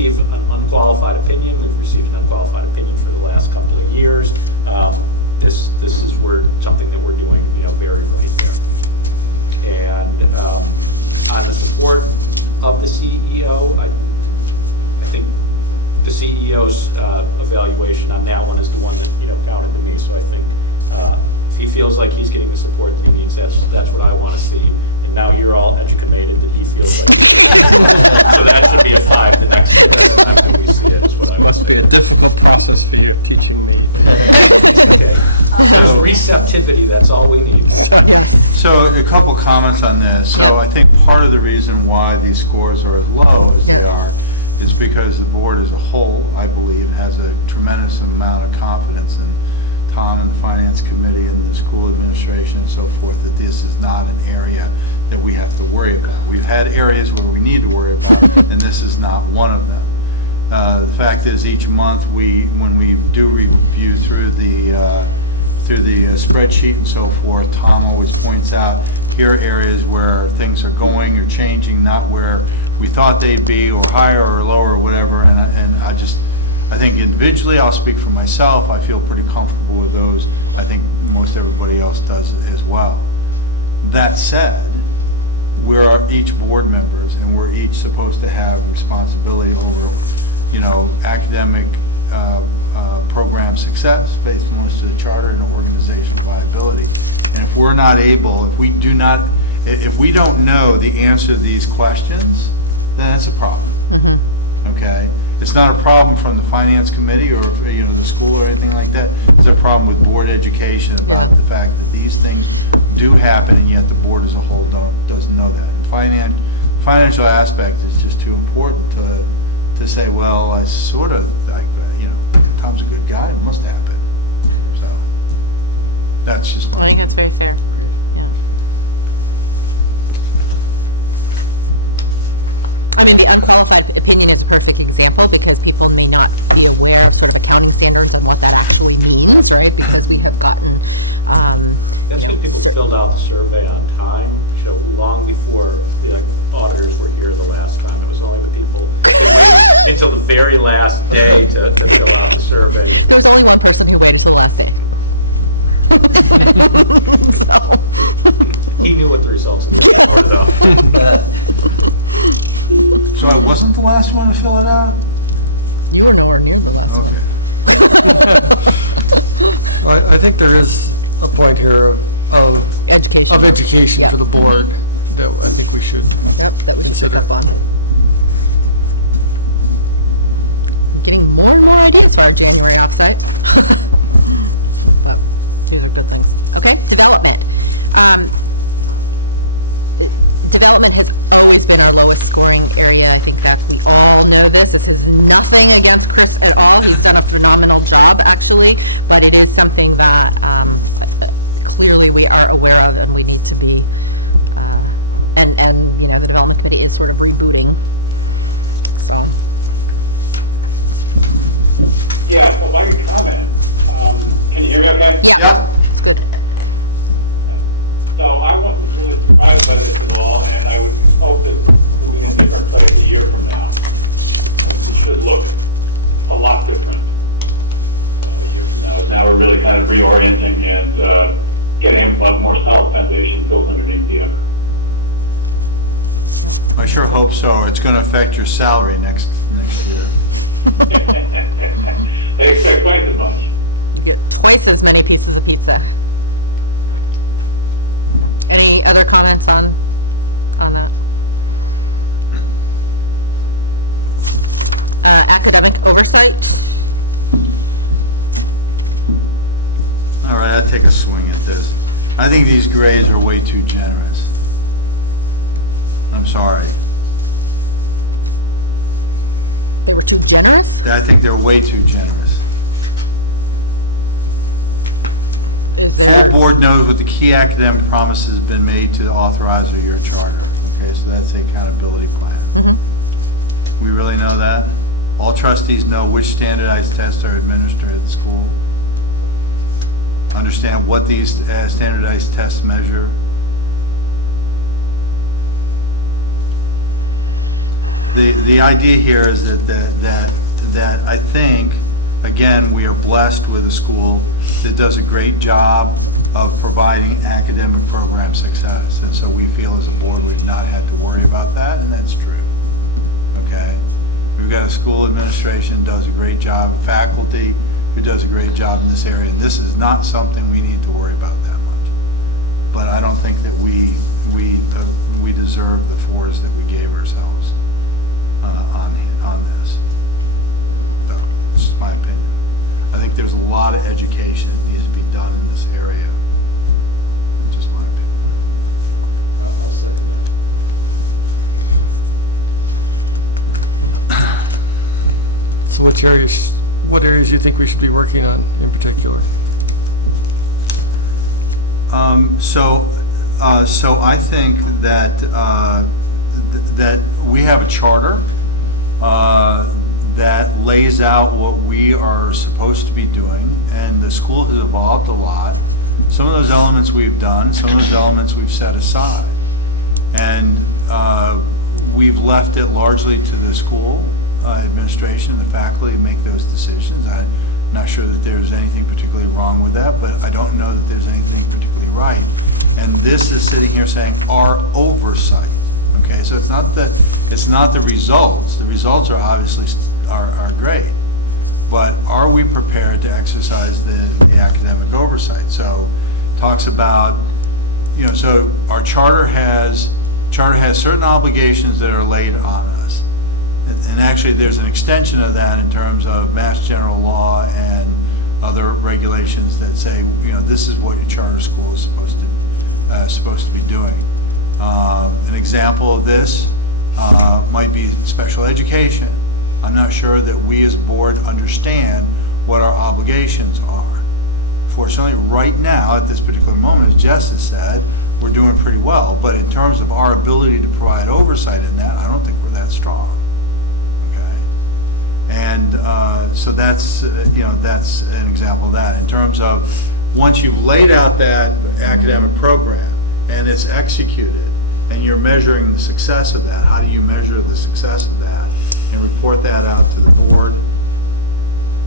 receive an unqualified opinion. We've received an unqualified opinion for the last couple of years. This is something that we're doing, very right there. And on the support of the CEO, I think the CEO's evaluation on that one is the one that counted to me. So I think if he feels like he's getting the support that he needs, that's what I want to see. And now you're all educated that he feels like. So that should be a 5 the next time that we see it, is what I would say. Process native teaching. Okay. So receptivity, that's all we need. So a couple comments on this. So I think part of the reason why these scores are as low as they are is because the board as a whole, I believe, has a tremendous amount of confidence in Tom and the finance committee and the school administration and so forth, that this is not an area that we have to worry about. We've had areas where we need to worry about, and this is not one of them. The fact is, each month when we do review through the spreadsheet and so forth, Tom always points out, here are areas where things are going or changing, not where we thought they'd be, or higher or lower or whatever. And I think individually, I'll speak for myself, I feel pretty comfortable with those. I think most everybody else does as well. That said, we're each board members, and we're each supposed to have responsibility over, academic program success based on the charter and organizational viability. And if we're not able, if we don't know the answer to these questions, then that's a problem. Okay? It's not a problem from the finance committee or the school or anything like that. It's a problem with board education about the fact that these things do happen, and yet the board as a whole doesn't know that. And financial aspect is just too important to say, well, I sort of like, Tom's a good guy, it must happen. So that's just my opinion. That's because people filled out the survey on time, long before the auditors were here the last time. It was only the people that waited until the very last day to fill out the survey. He knew what the results and he reported out. So I wasn't the last one to fill it out? Okay. I think there is a point here of education for the board that I think we should consider. So it's going to affect your salary next year. They expect twice as much. Any other comments on academic oversight? All right, I'll take a swing at this. I think these grades are way too generous. I'm sorry. They were too generous? I think they're way too generous. Full board knows what the key academic promises have been made to the authorizer of your charter. Okay, so that's the accountability plan. We really know that? All trustees know which standardized tests are administered at the school. Understand what these standardized tests measure. the idea here is that I think, again, we are blessed with a school that does a great job of providing academic program success. And so we feel as a board we've not had to worry about that, and that's true. Okay? We've got a school administration that does a great job, a faculty who does a great job in this area, and this is not something we need to worry about that much. But I don't think that we deserve the 4s that we gave ourselves on this. So, this is my opinion. I think there's a lot of education that needs to be done in this area. Just my opinion. So what areas do you think we should be working on in particular? So I think that that we have a charter that lays out what we are supposed to be doing, and the school has evolved a lot. Some of those elements we've done, some of those elements we've set aside, and we've left it largely to the school administration and the faculty to make those decisions. I'm not sure that there's anything particularly wrong with that, but I don't know that there's anything particularly right. And this is sitting here saying our oversight. Okay, so it's not the results. The results are obviously are great, but are we prepared to exercise the academic oversight? So talks about, so our charter has certain obligations that are laid on us. And actually, there's an extension of that in terms of Mass General Law and other regulations that say, this is what your charter school is supposed to be doing. An example of this might be special education. I'm not sure that we as a board understand what our obligations are. Fortunately, right now, at this particular moment, as Jess has said, we're doing pretty well. But in terms of our ability to provide oversight in that, I don't think we're that strong. And so that's that's an example of that. In terms of once you've laid out that academic program and it's executed and you're measuring the success of that, how do you measure the success of that and report that out to the board,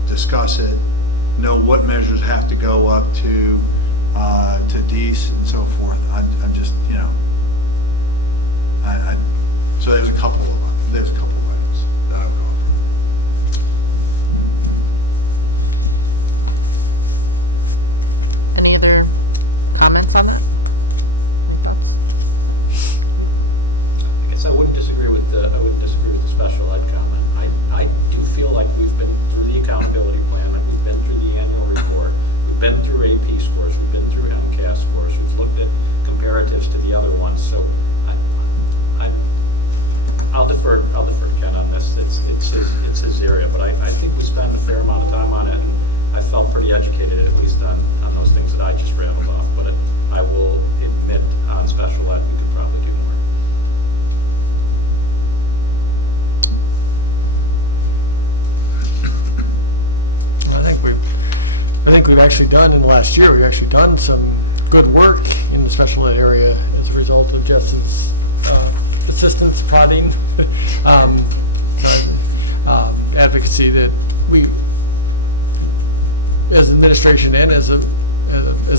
discuss it, know what measures have to go up to DEAS and so forth. I'm just, so there's a couple of items that I would offer. Any other comments on that? I guess I wouldn't disagree with the special ed comment. I do feel like we've been through the accountability plan, like we've been through the annual report, we've been through AP scores, we've been through MCAS scores, we've looked at comparatives to the other ones. So I'll defer to Ken on this. It's his area, but I think we spend a fair amount of time on it, and I felt pretty educated at least on those things that I just rattled off. But I will admit on special ed we could probably do more. I think we've actually done in the last year. We've actually done some good work in the special ed area as a result of Jess's assistance, prodding, advocacy that we, as administration and as a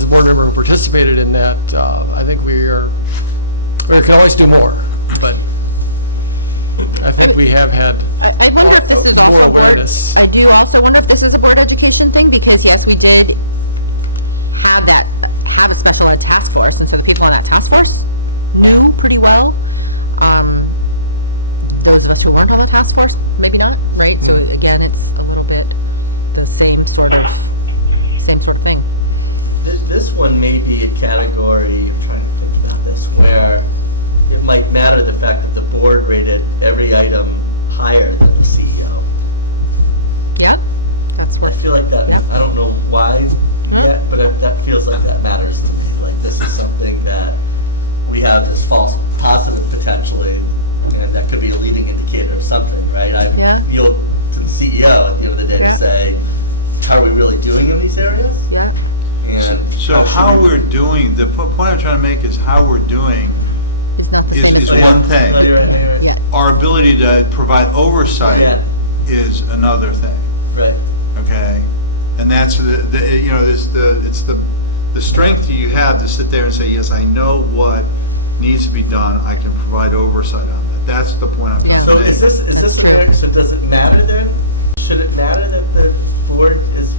board member who participated in that, I think we can always do more, but I think we have had more awareness. I do also believe this is a board education thing, because yes, we did have a special ed task force, and some people on that task force knew pretty well. Those of us who weren't on the task force, maybe not, right? So again, it's a little bit the same sort of thing. This one may be a category, I'm trying to think about this, where it might matter the fact that the board rated every item higher than the CEO. Yeah, that's I what. feel like that, I don't know why yet, but that feels like that matters to me. Like this is something that we have this false positive potentially, and that could be a leading indicator of something, right? I would feel to the CEO at the end of the day to say, are we really doing in these areas? And So how we're doing, the point I'm trying to make is how we're doing is one thing. No, you're right. our ability to provide oversight Yeah. is another thing, Right. okay? And that's you know, it's the strength you have to sit there and say, yes, I know what needs to be done, I can provide oversight on that. That's the point I'm trying to So make. is this America, so does it matter then? Should it matter that the board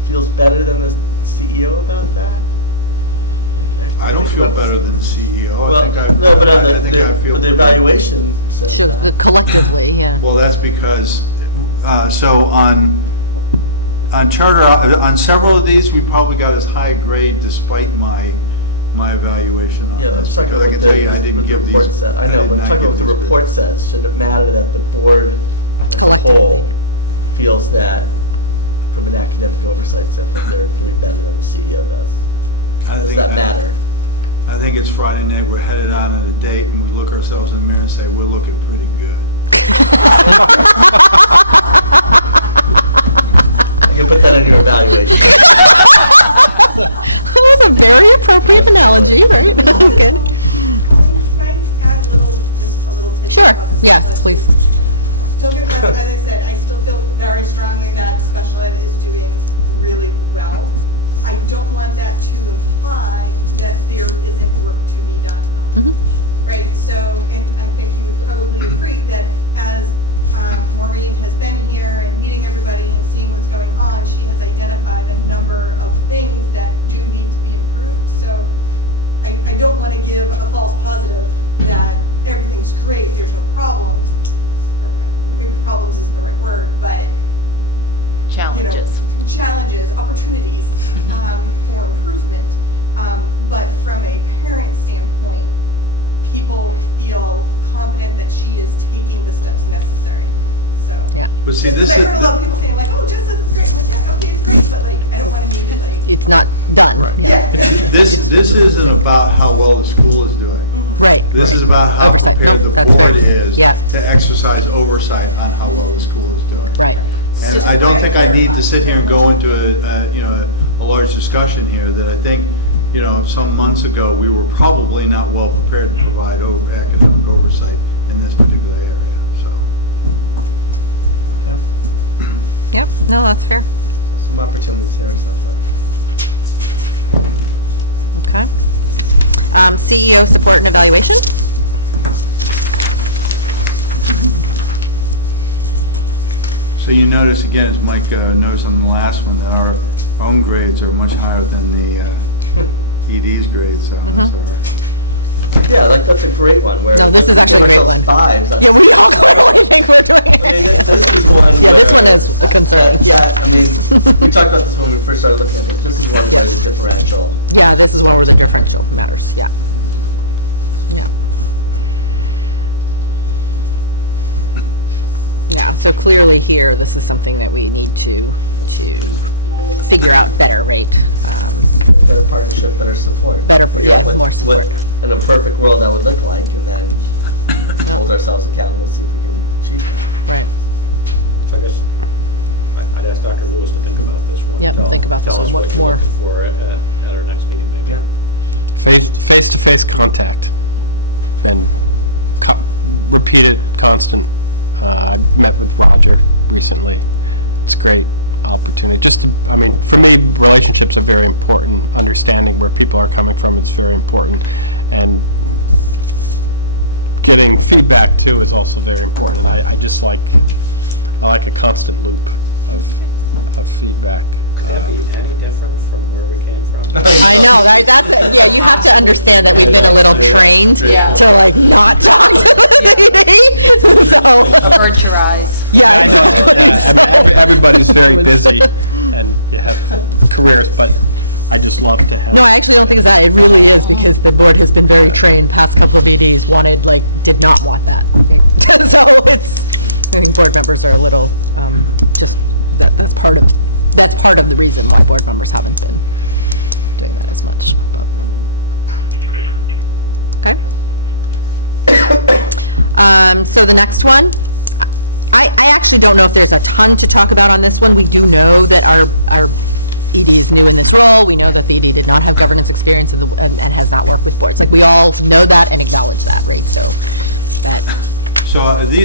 feels better than the CEO about that? I don't feel better than the CEO. I think I feel But the pretty. evaluation says that. Well, that's because, so on charter, on several of these, we probably got as high a grade despite my evaluation on Yeah, this. let's talk Because I about can tell you, I didn't give these, report set. I know, did but not talk give about these what the report grades. says. Should it matter that the board as a whole feels that from an academic oversight standpoint, they're doing better than the CEO does? I Does think, that matter? I think it's Friday night, we're headed out on a date, and we look ourselves in the mirror and say, we're looking pretty good. You can put that in your evaluation. As I said, I still feel very strongly that special ed is doing really well. I don't want that to imply that there isn't work to be done. Right, so, and I think you would probably agree that as Maureen has been here and meeting everybody and seeing what's going on, she has identified a number of things that do need to be improved. So I don't want to give a false positive that everything's great, there's no problems. Maybe problems is the right word, but Challenges. challenges, opportunities, for improvement. But from a parent standpoint, people feel confident that she is taking the steps necessary. So, yeah. But see, this is, I've heard a lot of people say like, oh, just as it's great, like, okay, it's great, but like, I don't want to be like, yeah. this isn't about how well the school is doing. This is about how prepared the board is to exercise oversight on how well the school is doing. And I don't think I need to sit here and go into a large discussion here that I think, some months ago, we were probably not well prepared to provide academic oversight in this particular area, so. Yeah, no, that's fair. Some opportunities there. CEO support presentation. So you notice again, as Mike knows on the last one, that our own grades are much higher than the ED's grades, so that's all right. Yeah, that's a great one, where we give ourselves fives. I mean, this is one where, that, I mean, we talked about this when we first started looking at this. This is one where there's a differential. Clearly here, this is something that we need to better rate. Better partnership, better support. Figure out what in a perfect world that would look like, and then hold ourselves accountable so we can achieve it. Finish.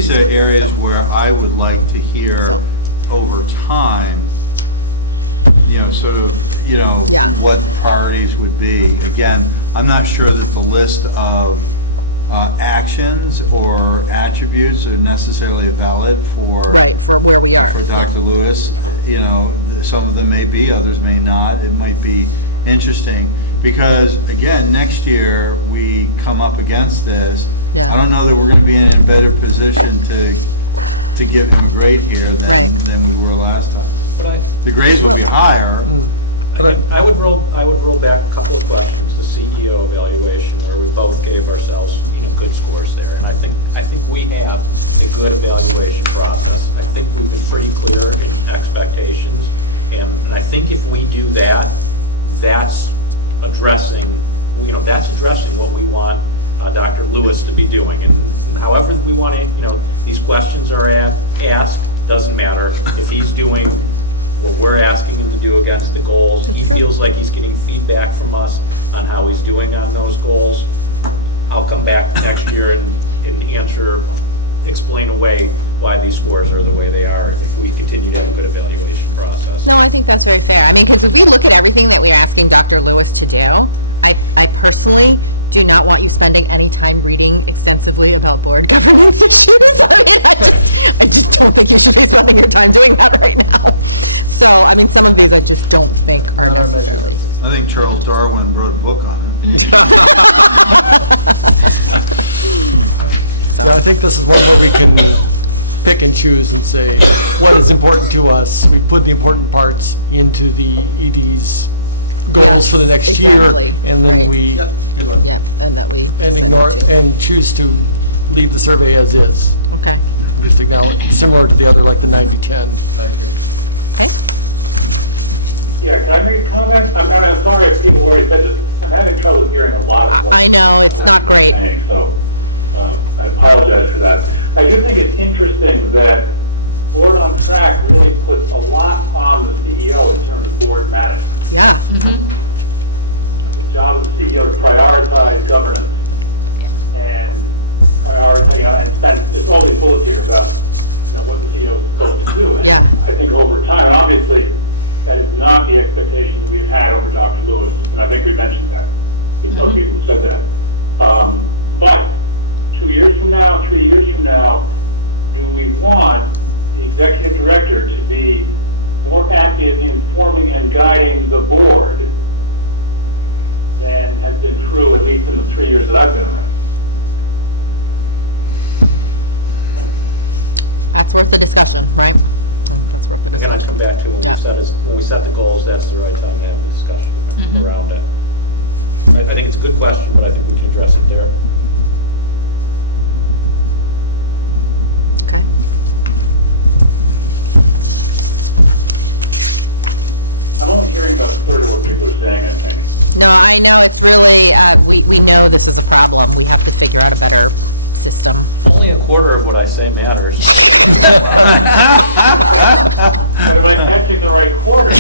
these are areas where I would like to hear over time, sort of, what the priorities would be. Again, I'm not sure that the list of actions or attributes are necessarily valid for Dr. Lewis. Some of them may be, others may not. It might be interesting because, again, next year we come up against this. I don't know that we're going to be in a better position to give him a grade here than we were last time. But The grades will be higher. I would roll back a couple of questions. The CEO evaluation, where we both gave ourselves, good scores there, and I think we have a good evaluation process. I think we've been pretty clear in expectations, and I think if we do that, that's addressing what we want Dr. Lewis to be doing, and however we want to, these questions are asked, doesn't matter. If he's doing what we're asking him to do against the goals, he feels like he's getting feedback from us on how he's doing on those goals, I'll come back next year and explain away why these scores are the way they are if we continue to have a good evaluation process. I think that's very fair. I think everything that we're asking Dr. Lewis to do, I personally do not want you spending any time reading extensively about board. I think Charles Darwin wrote a book on it. I think this is one where we can pick and choose and say what is important to us. We put the important parts into the ED's goals for the next year, and then we ignore it and choose to leave the survey as is. Just acknowledge, similar to the other, like the 90-10. Yeah, can I make a comment? I'm sorry if people worry, but I'm having trouble hearing a lot of what I'm saying, so I apologize for that. I do think it's interesting that Board on Track really puts a lot on the CEO in terms of board management. The job of the CEO is prioritize governance and prioritizing, and there's only bullet here about what the CEO is supposed to do. And I think over time, obviously, that is not the expectation that we've had over Dr. Lewis, and I think we mentioned that. Some people said that. But 2 years from now, 3 years from now, we want the executive director to be more active in informing and guiding the board than has been true at least in the 3 years that I've been there. Again, I'd come back to when we set the goals, that's the right time to have the discussion around it. I think it's a good question, but I think we can address it there. I'm not hearing about clearly what people are saying, I think. I know it's really, we know this is a problem. We have to figure out a better system. Only a quarter of what I say matters. Am I catching the right quarter? Okay,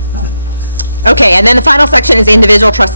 and then the final section is individual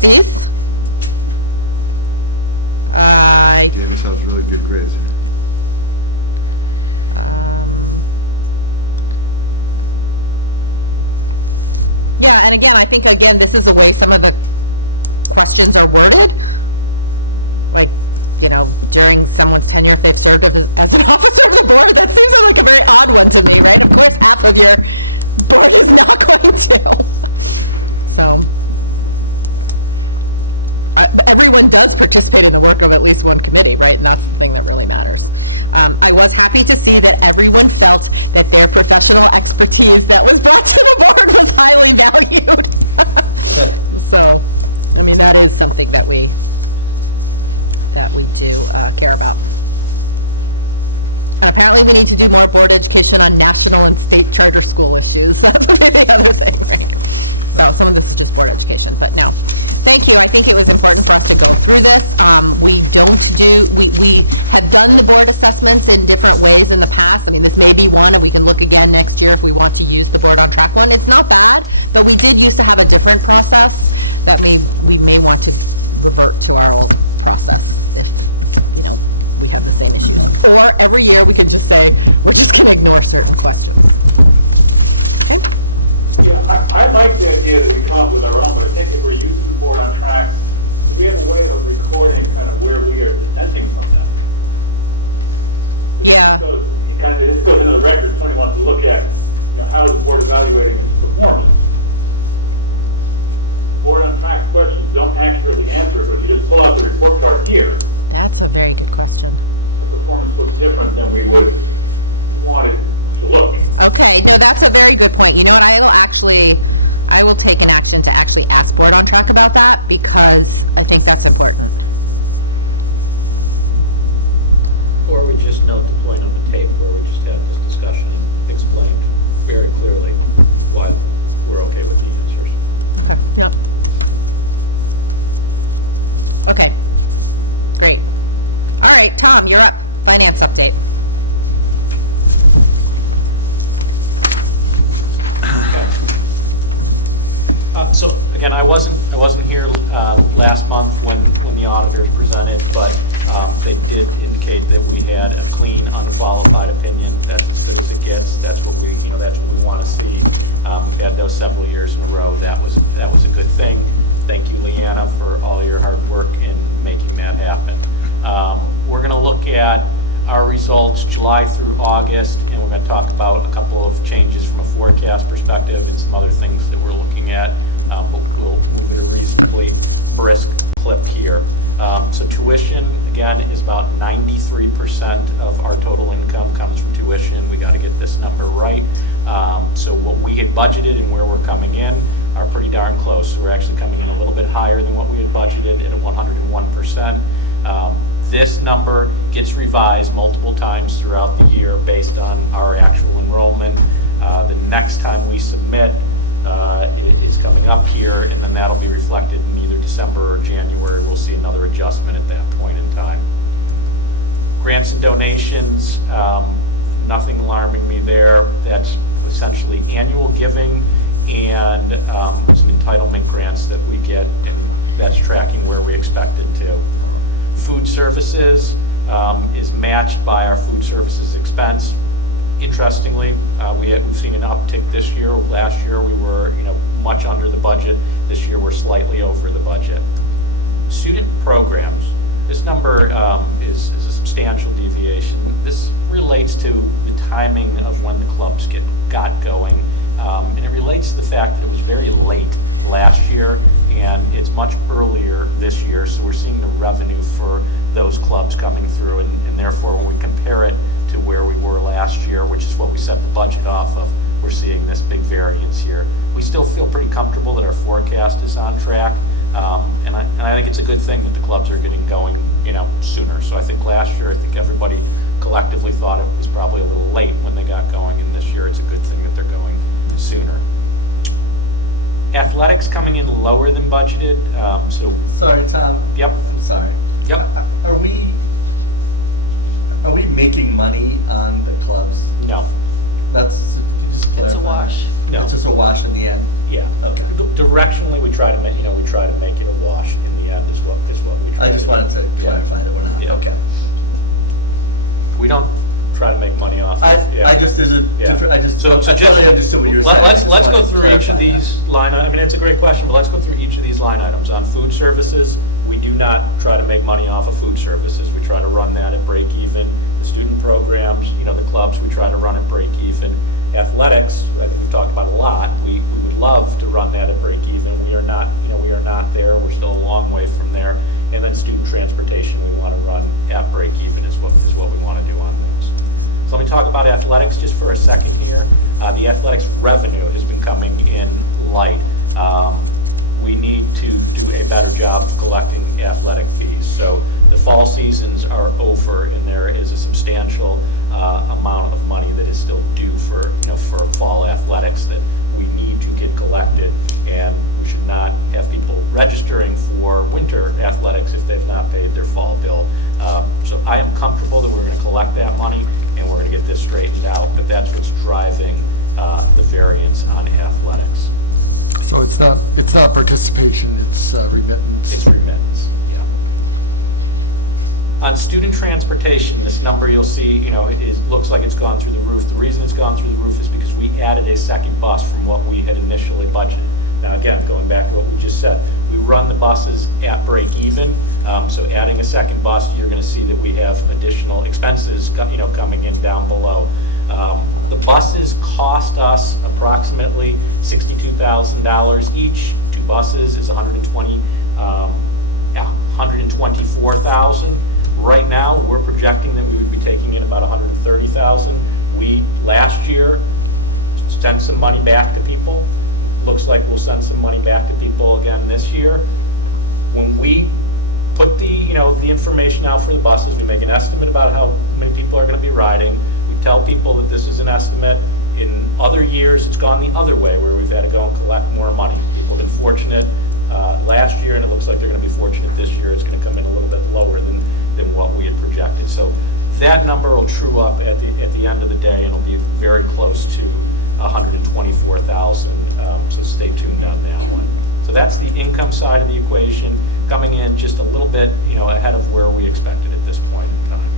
again, I wasn't here last month when the auditors presented, but they did indicate that we had a clean, unqualified opinion. That's as good as it gets. That's what we want to see. We've had those several years in a row. That was a good thing. Thank you, Leanna, for all your hard work in making that happen. We're going to look at our results July through August, and we're going to talk about a couple of changes from a forecast perspective and some other things that we're looking at, but we'll move at a reasonably brisk clip here. So tuition, again, is about 93% of our total income comes from tuition. We got to get this number right. So what we had budgeted and where we're coming in are pretty darn close. So we're actually coming in a little bit higher than what we had budgeted at 101%. This number gets revised multiple times throughout the year based on our actual enrollment. The next time we submit is coming up here, and then that'll be reflected in either December or January. We'll see another adjustment at that point in time. Grants and donations, nothing alarming me there. That's essentially annual giving and some entitlement grants that we get, and that's tracking where we expect it to. Food services is matched by our food services expense. Interestingly, we've seen an uptick this year. Last year we were much under the budget. This year we're slightly over the budget. Student programs. This number is a substantial deviation. This relates to the timing of when the clubs got going, and it relates to the fact that it was very late last year and it's much earlier this year, so we're seeing the revenue for those clubs coming through, and therefore when we compare it to where we were last year, which is what we set the budget off of, we're seeing this big variance here. We still feel pretty comfortable that our forecast is on track, and I think it's a good thing that the clubs are getting going sooner. So I think last year, I think everybody collectively thought it was probably a little late when they got going, and this year it's a good thing that they're going sooner. Athletics coming in lower than budgeted. Sorry, Tom. Yep. I'm sorry. Yep. Are we making money on the clubs? No. That's It's a wash. No. It's just a wash in the end. Yeah. Okay. Directionally, we try to make it a wash in the end. Is what we try. I just wanted to clarify that we're not. Yeah. Okay. We don't try to make money off. I just there's a different. I just So just totally understood what you were saying. let's go through each of these line. I mean, it's a great question, but let's go through each of these line items. On food services, we do not try to make money off of food services. We try to run that at break even. The student programs, the clubs, we try to run at break even. Athletics, I think we've talked about a lot. We would love to run that at break even. We are not there. We're still a long way from there. And then student transportation, we want to run at break even is what we want to do on those. So let me talk about athletics just for a second here. The athletics revenue has been coming in light. We need to do a better job of collecting athletic fees. So the fall seasons are over, and there is a substantial amount of money that is still due for fall athletics that we need to get collected, and we should not have people registering for winter athletics if they've not paid their fall bill. So I am comfortable that we're going to collect that money and we're going to get this straightened out, but that's what's driving the variance on athletics. So it's not participation, it's remittance. It's remittance, yeah. On student transportation, this number you'll see, it looks like it's gone through the roof. The reason it's gone through the roof is because we added a second bus from what we had initially budgeted. Now again, going back to what we just said, we run the buses at break even, so adding a second bus, you're going to see that we have additional expenses, coming in down below. The buses cost us approximately $62,000 each. 2 buses is $124,000. Right now, we're projecting that we would be taking in about $130,000. We last year sent some money back to people. Looks like we'll send some money back to people again this year. When we put the information out for the buses, we make an estimate about how many people are going to be riding. We tell people that this is an estimate. In other years, it's gone the other way, where we've had to go and collect more money. People have been fortunate last year, and it looks like they're going to be fortunate this year. It's going to come in a little bit lower than what we had projected. So that number will true up at the end of the day, and it'll be very close to $124,000. So stay tuned on that one. So that's the income side of the equation, coming in just a little bit, ahead of where we expected at this point in time.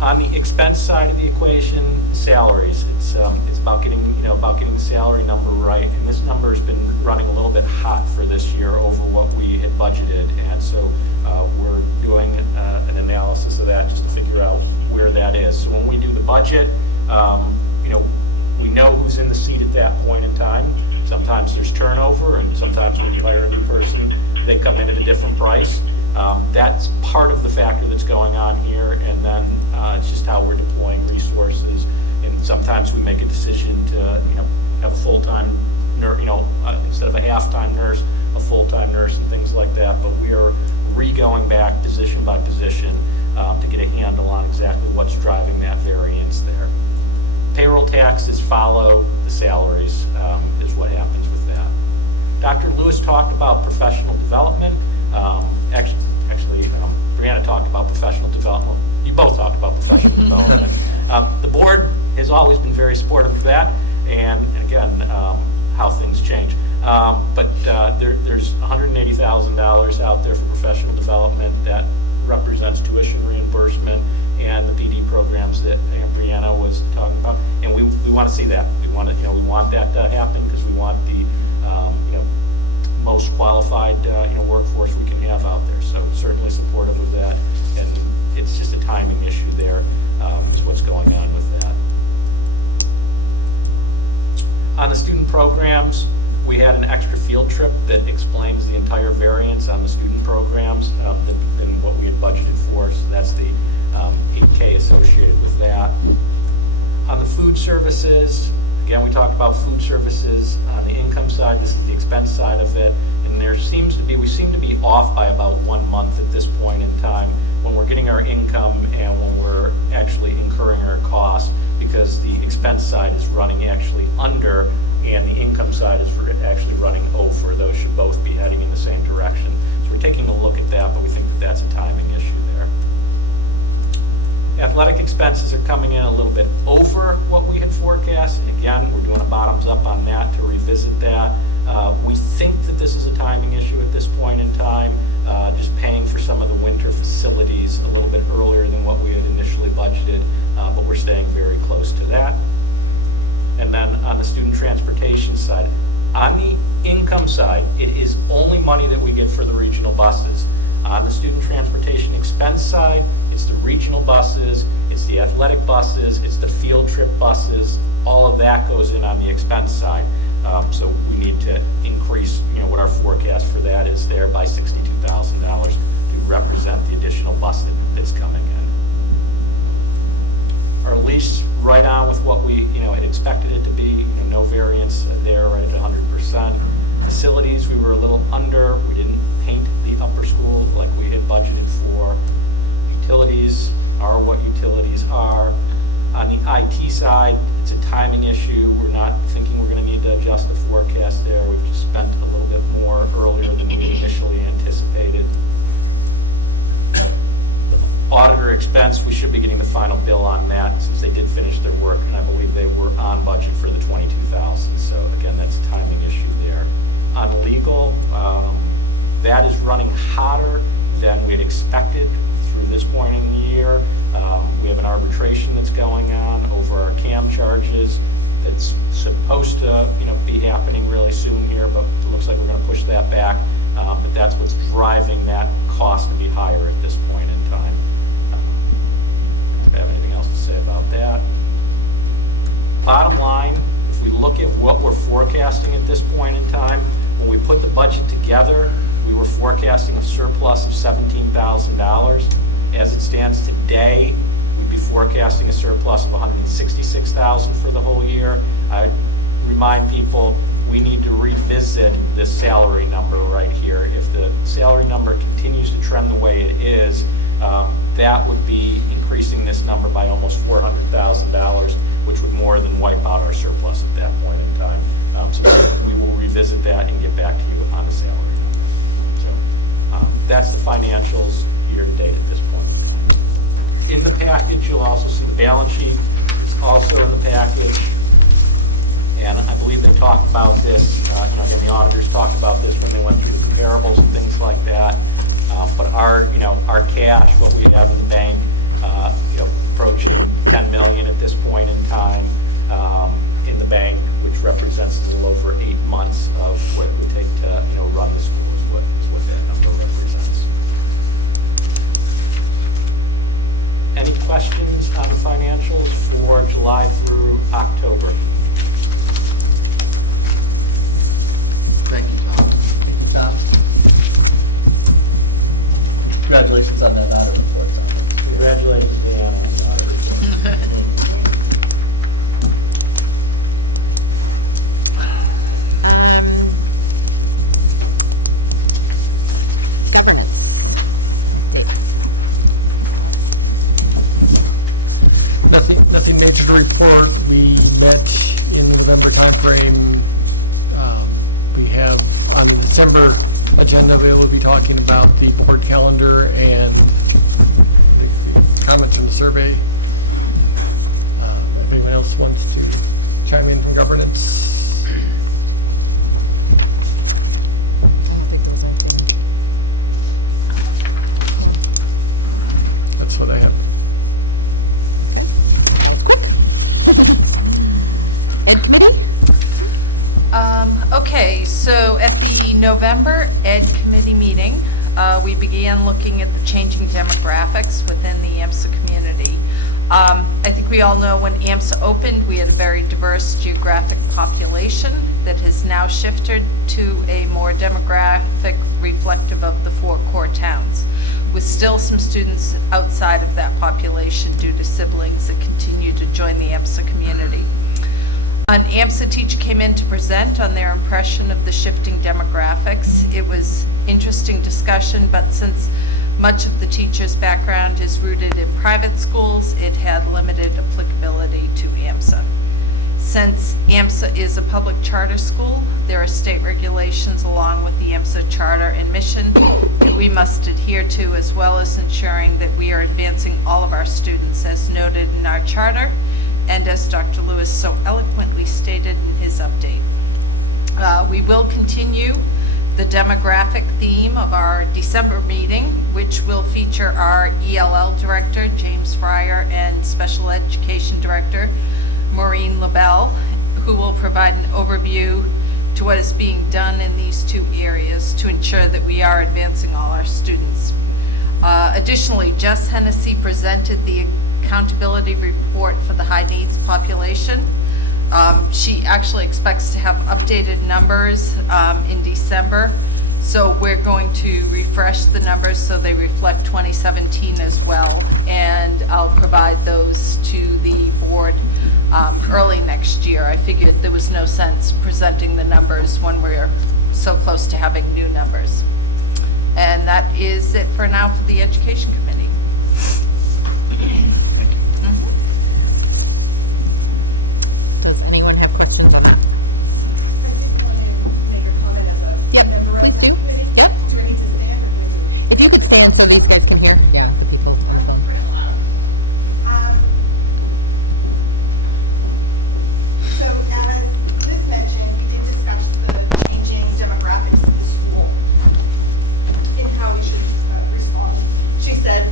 On the expense side of the equation, salaries. It's about getting the salary number right, and this number has been running a little bit hot for this year over what we had budgeted, and so we're doing an analysis of that just to figure out where that is. So when we do the budget, we know who's in the seat at that point in time. Sometimes there's turnover, and sometimes when you hire a new person, they come in at a different price. That's part of the factor that's going on here, and then it's just how we're deploying resources. And sometimes we make a decision to, have a full-time nurse, instead of a half-time nurse, a full-time nurse and things like that. But we are re-going back position by position to get a handle on exactly what's driving that variance there. Payroll taxes follow the salaries, is what happens with that. Dr. Lewis talked about professional development. Actually, Brianna talked about professional development. You both talked about professional development. The board has always been very supportive of that, and again, how things change. But there's $180,000 out there for professional development that represents tuition reimbursement and the PD programs that Brianna was talking about, and we want to see that. We want that to happen because we want the most qualified workforce we can have out there. So certainly supportive of that, and it's just a timing issue there, is what's going on with that. On the student programs, we had an extra field trip that explains the entire variance on the student programs than what we had budgeted for. So that's the $8K associated with that. On the food services, again, we talked about food services on the income side. This is the expense side of it, and we seem to be off by about 1 month at this point in time when we're getting our income and when we're actually incurring our costs, because the expense side is running actually under and the income side is actually running over. Those should both be heading in the same direction. So we're taking a look at that, but we think that that's a timing issue there. Athletic expenses are coming in a little bit over what we had forecast. And again, we're doing a bottoms up on that to revisit that. We think that this is a timing issue at this point in time, just paying for some of the winter facilities a little bit earlier than what we had initially budgeted, but we're staying very close to that. And then on the student transportation side, on the income side, it is only money that we get for the regional buses. On the student transportation expense side, it's the regional buses, it's the athletic buses, it's the field trip buses. All of that goes in on the expense side. So we need to increase, what our forecast for that is there by $62,000 to represent the additional bus that's coming in. Our lease right on with what we, had expected it to be. No variance there, right at 100%. Facilities, we were a little under. We didn't paint the upper school like we had budgeted for. Utilities are what utilities are. On the IT side, it's a timing issue. We're not thinking we're going to need to adjust the forecast there. We've just spent a little bit more earlier than we initially anticipated. Auditor expense, we should be getting the final bill on that since they did finish their work, and I believe they were on budget for the $22,000. So again, that's a timing issue there. On legal, that is running hotter than we had expected through this point in the year. We have an arbitration that's going on over our CAM charges that's supposed to be happening really soon here, but it looks like we're going to push that back. But that's what's driving that cost to be higher at this point in time. Do I have anything else to say about that? Bottom line, if we look at what we're forecasting at this point in time, when we put the budget together, we were forecasting a surplus of $17,000. As it stands today, we'd be forecasting a surplus of $166,000 for the whole year. I remind people we need to revisit this salary number right here. If the salary number continues to trend the way it is, that would be increasing this number by almost $400,000, which would more than wipe out our surplus at that point in time. So we will revisit that and get back to you on the salary number. So that's the financials year to date at this point. In the package, you'll also see the balance sheet. It's also in the package. again, I believe they talked about this, again, the auditors talked about this when they went through the comparables and things like that. But our cash, what we have in the bank, approaching 10 million at this point in time in the bank, which represents a little over 8 months of what it would take to, run the school is what that number represents. Any questions on the financials for July through October? Thank you, Tom. Congratulations on that audit report. Congratulations, Dan, on the audit. Nothing major to report. We met in the November timeframe. We have on the December agenda, we'll be talking about the board calendar and the comments from the survey. If anyone else wants to chime in from governance. That's what I have. Okay, so at the November Ed Committee meeting, we began looking at the changing demographics within the AMSA community. I think we all know when AMSA opened, we had a very diverse geographic population that has now shifted to a more demographic reflective of the 4 core towns, with still some students outside of that population due to siblings that continue to join the AMSA community. An AMSA teacher came in to present on their impression of the shifting demographics. It was interesting discussion, but since much of the teacher's background is rooted in private schools, it had limited applicability to AMSA. Since AMSA is a public charter school, there are state regulations along with the AMSA charter and mission that we must adhere to, as well as ensuring that we are advancing all of our students as noted in our charter and as Dr. Lewis so eloquently stated in his update. We will continue the demographic theme of our December meeting, which will feature our ELL director, James Fryer, and special education director, Maureen LaBelle, who will provide an overview to what is being done in these 2 areas to ensure that we are advancing all our students. Additionally, Jess Hennessy presented the accountability report for the high needs population. She actually expects to have updated numbers in December, so we're going to refresh the numbers so they reflect 2017 as well, and I'll provide those to the board early next year. I figured there was no sense presenting the numbers when we're so close to having new numbers. And that is it for now for the Education Committee. Does anyone have questions? So as Liz mentioned, we did discuss the changing demographics of the school and how we should respond. She said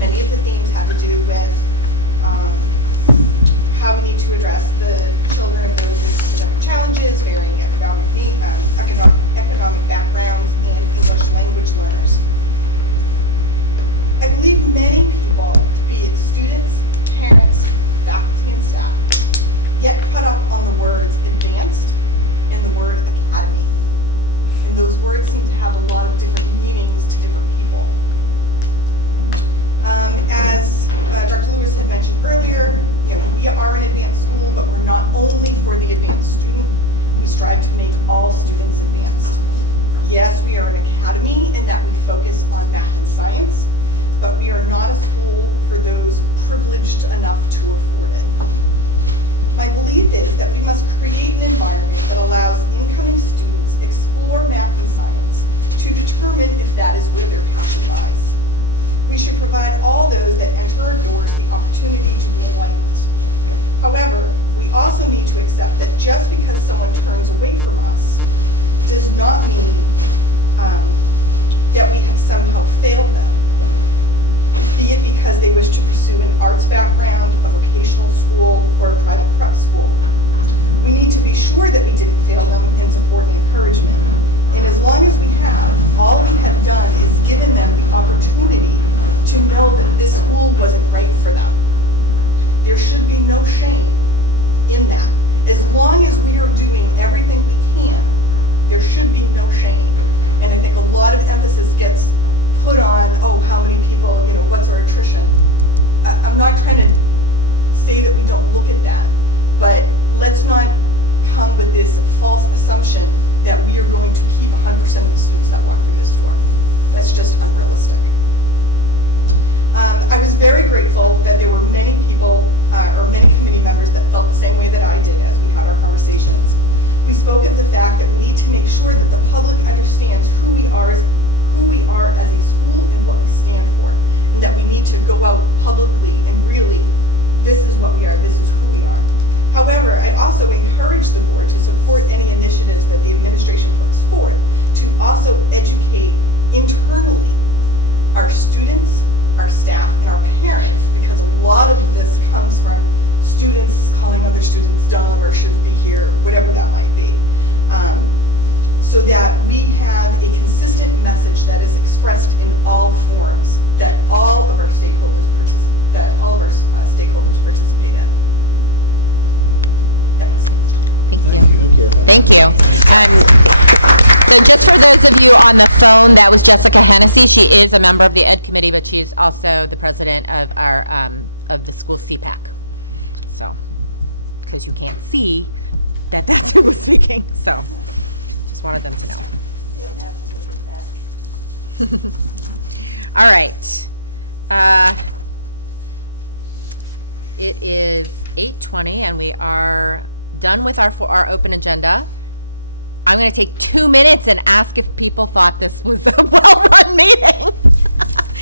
I'm gonna take 2 minutes and ask if people thought this was a well-run meeting.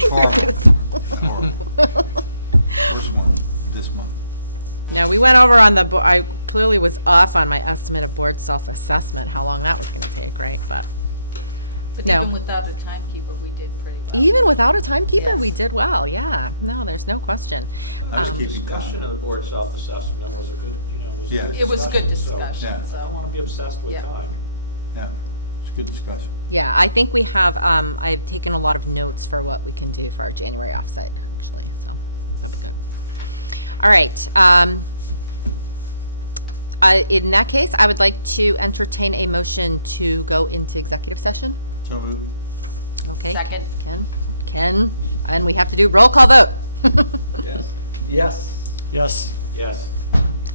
Horrible. Horrible. Worst one this month. And we went over on the, I clearly was off on my estimate of board self-assessment, how long that would take, right? But even without a timekeeper, we did pretty well. Even without a timekeeper, Yes. we did well, yeah. No, there's no question. I was keeping Discussion count. of the board self-assessment, that was a good, Yeah. It was a good discussion, Yeah. I so. don't want to be obsessed with Yeah. time. Yeah, it's a good discussion. Yeah, I think we have, I've taken a lot of notes for what we can do for our January offsite. All right, in that case, I would like to entertain a motion to go into executive session. So moved. Second. And we have to do roll call vote. Yes. Yes. Yes.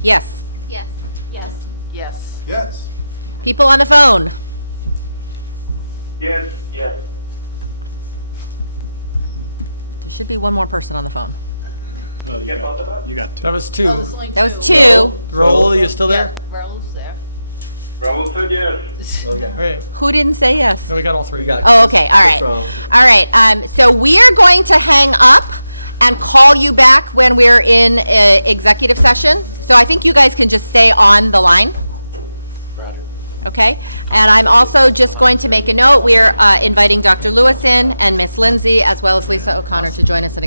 Yes. Yes. Yes. Yes. Yes. People on the phone. Yes, yes. Should be one more person on the phone. Get both of us. That was two. Oh, there's only two. Two. Raoul, are you still Yeah, there? Raul's there. Raoul said yes. Okay. All right. Who didn't say yes? So we got all three. We got Oh, okay, all right. strong. All right, so we are going to hang up and call you back when we're in executive session. So I think you guys can just stay on the line, Roger. okay? And I'm also just going to make a note, we're inviting Dr. Lewis in and Miss Lindsay, as well as Lisa O'Connor to join us in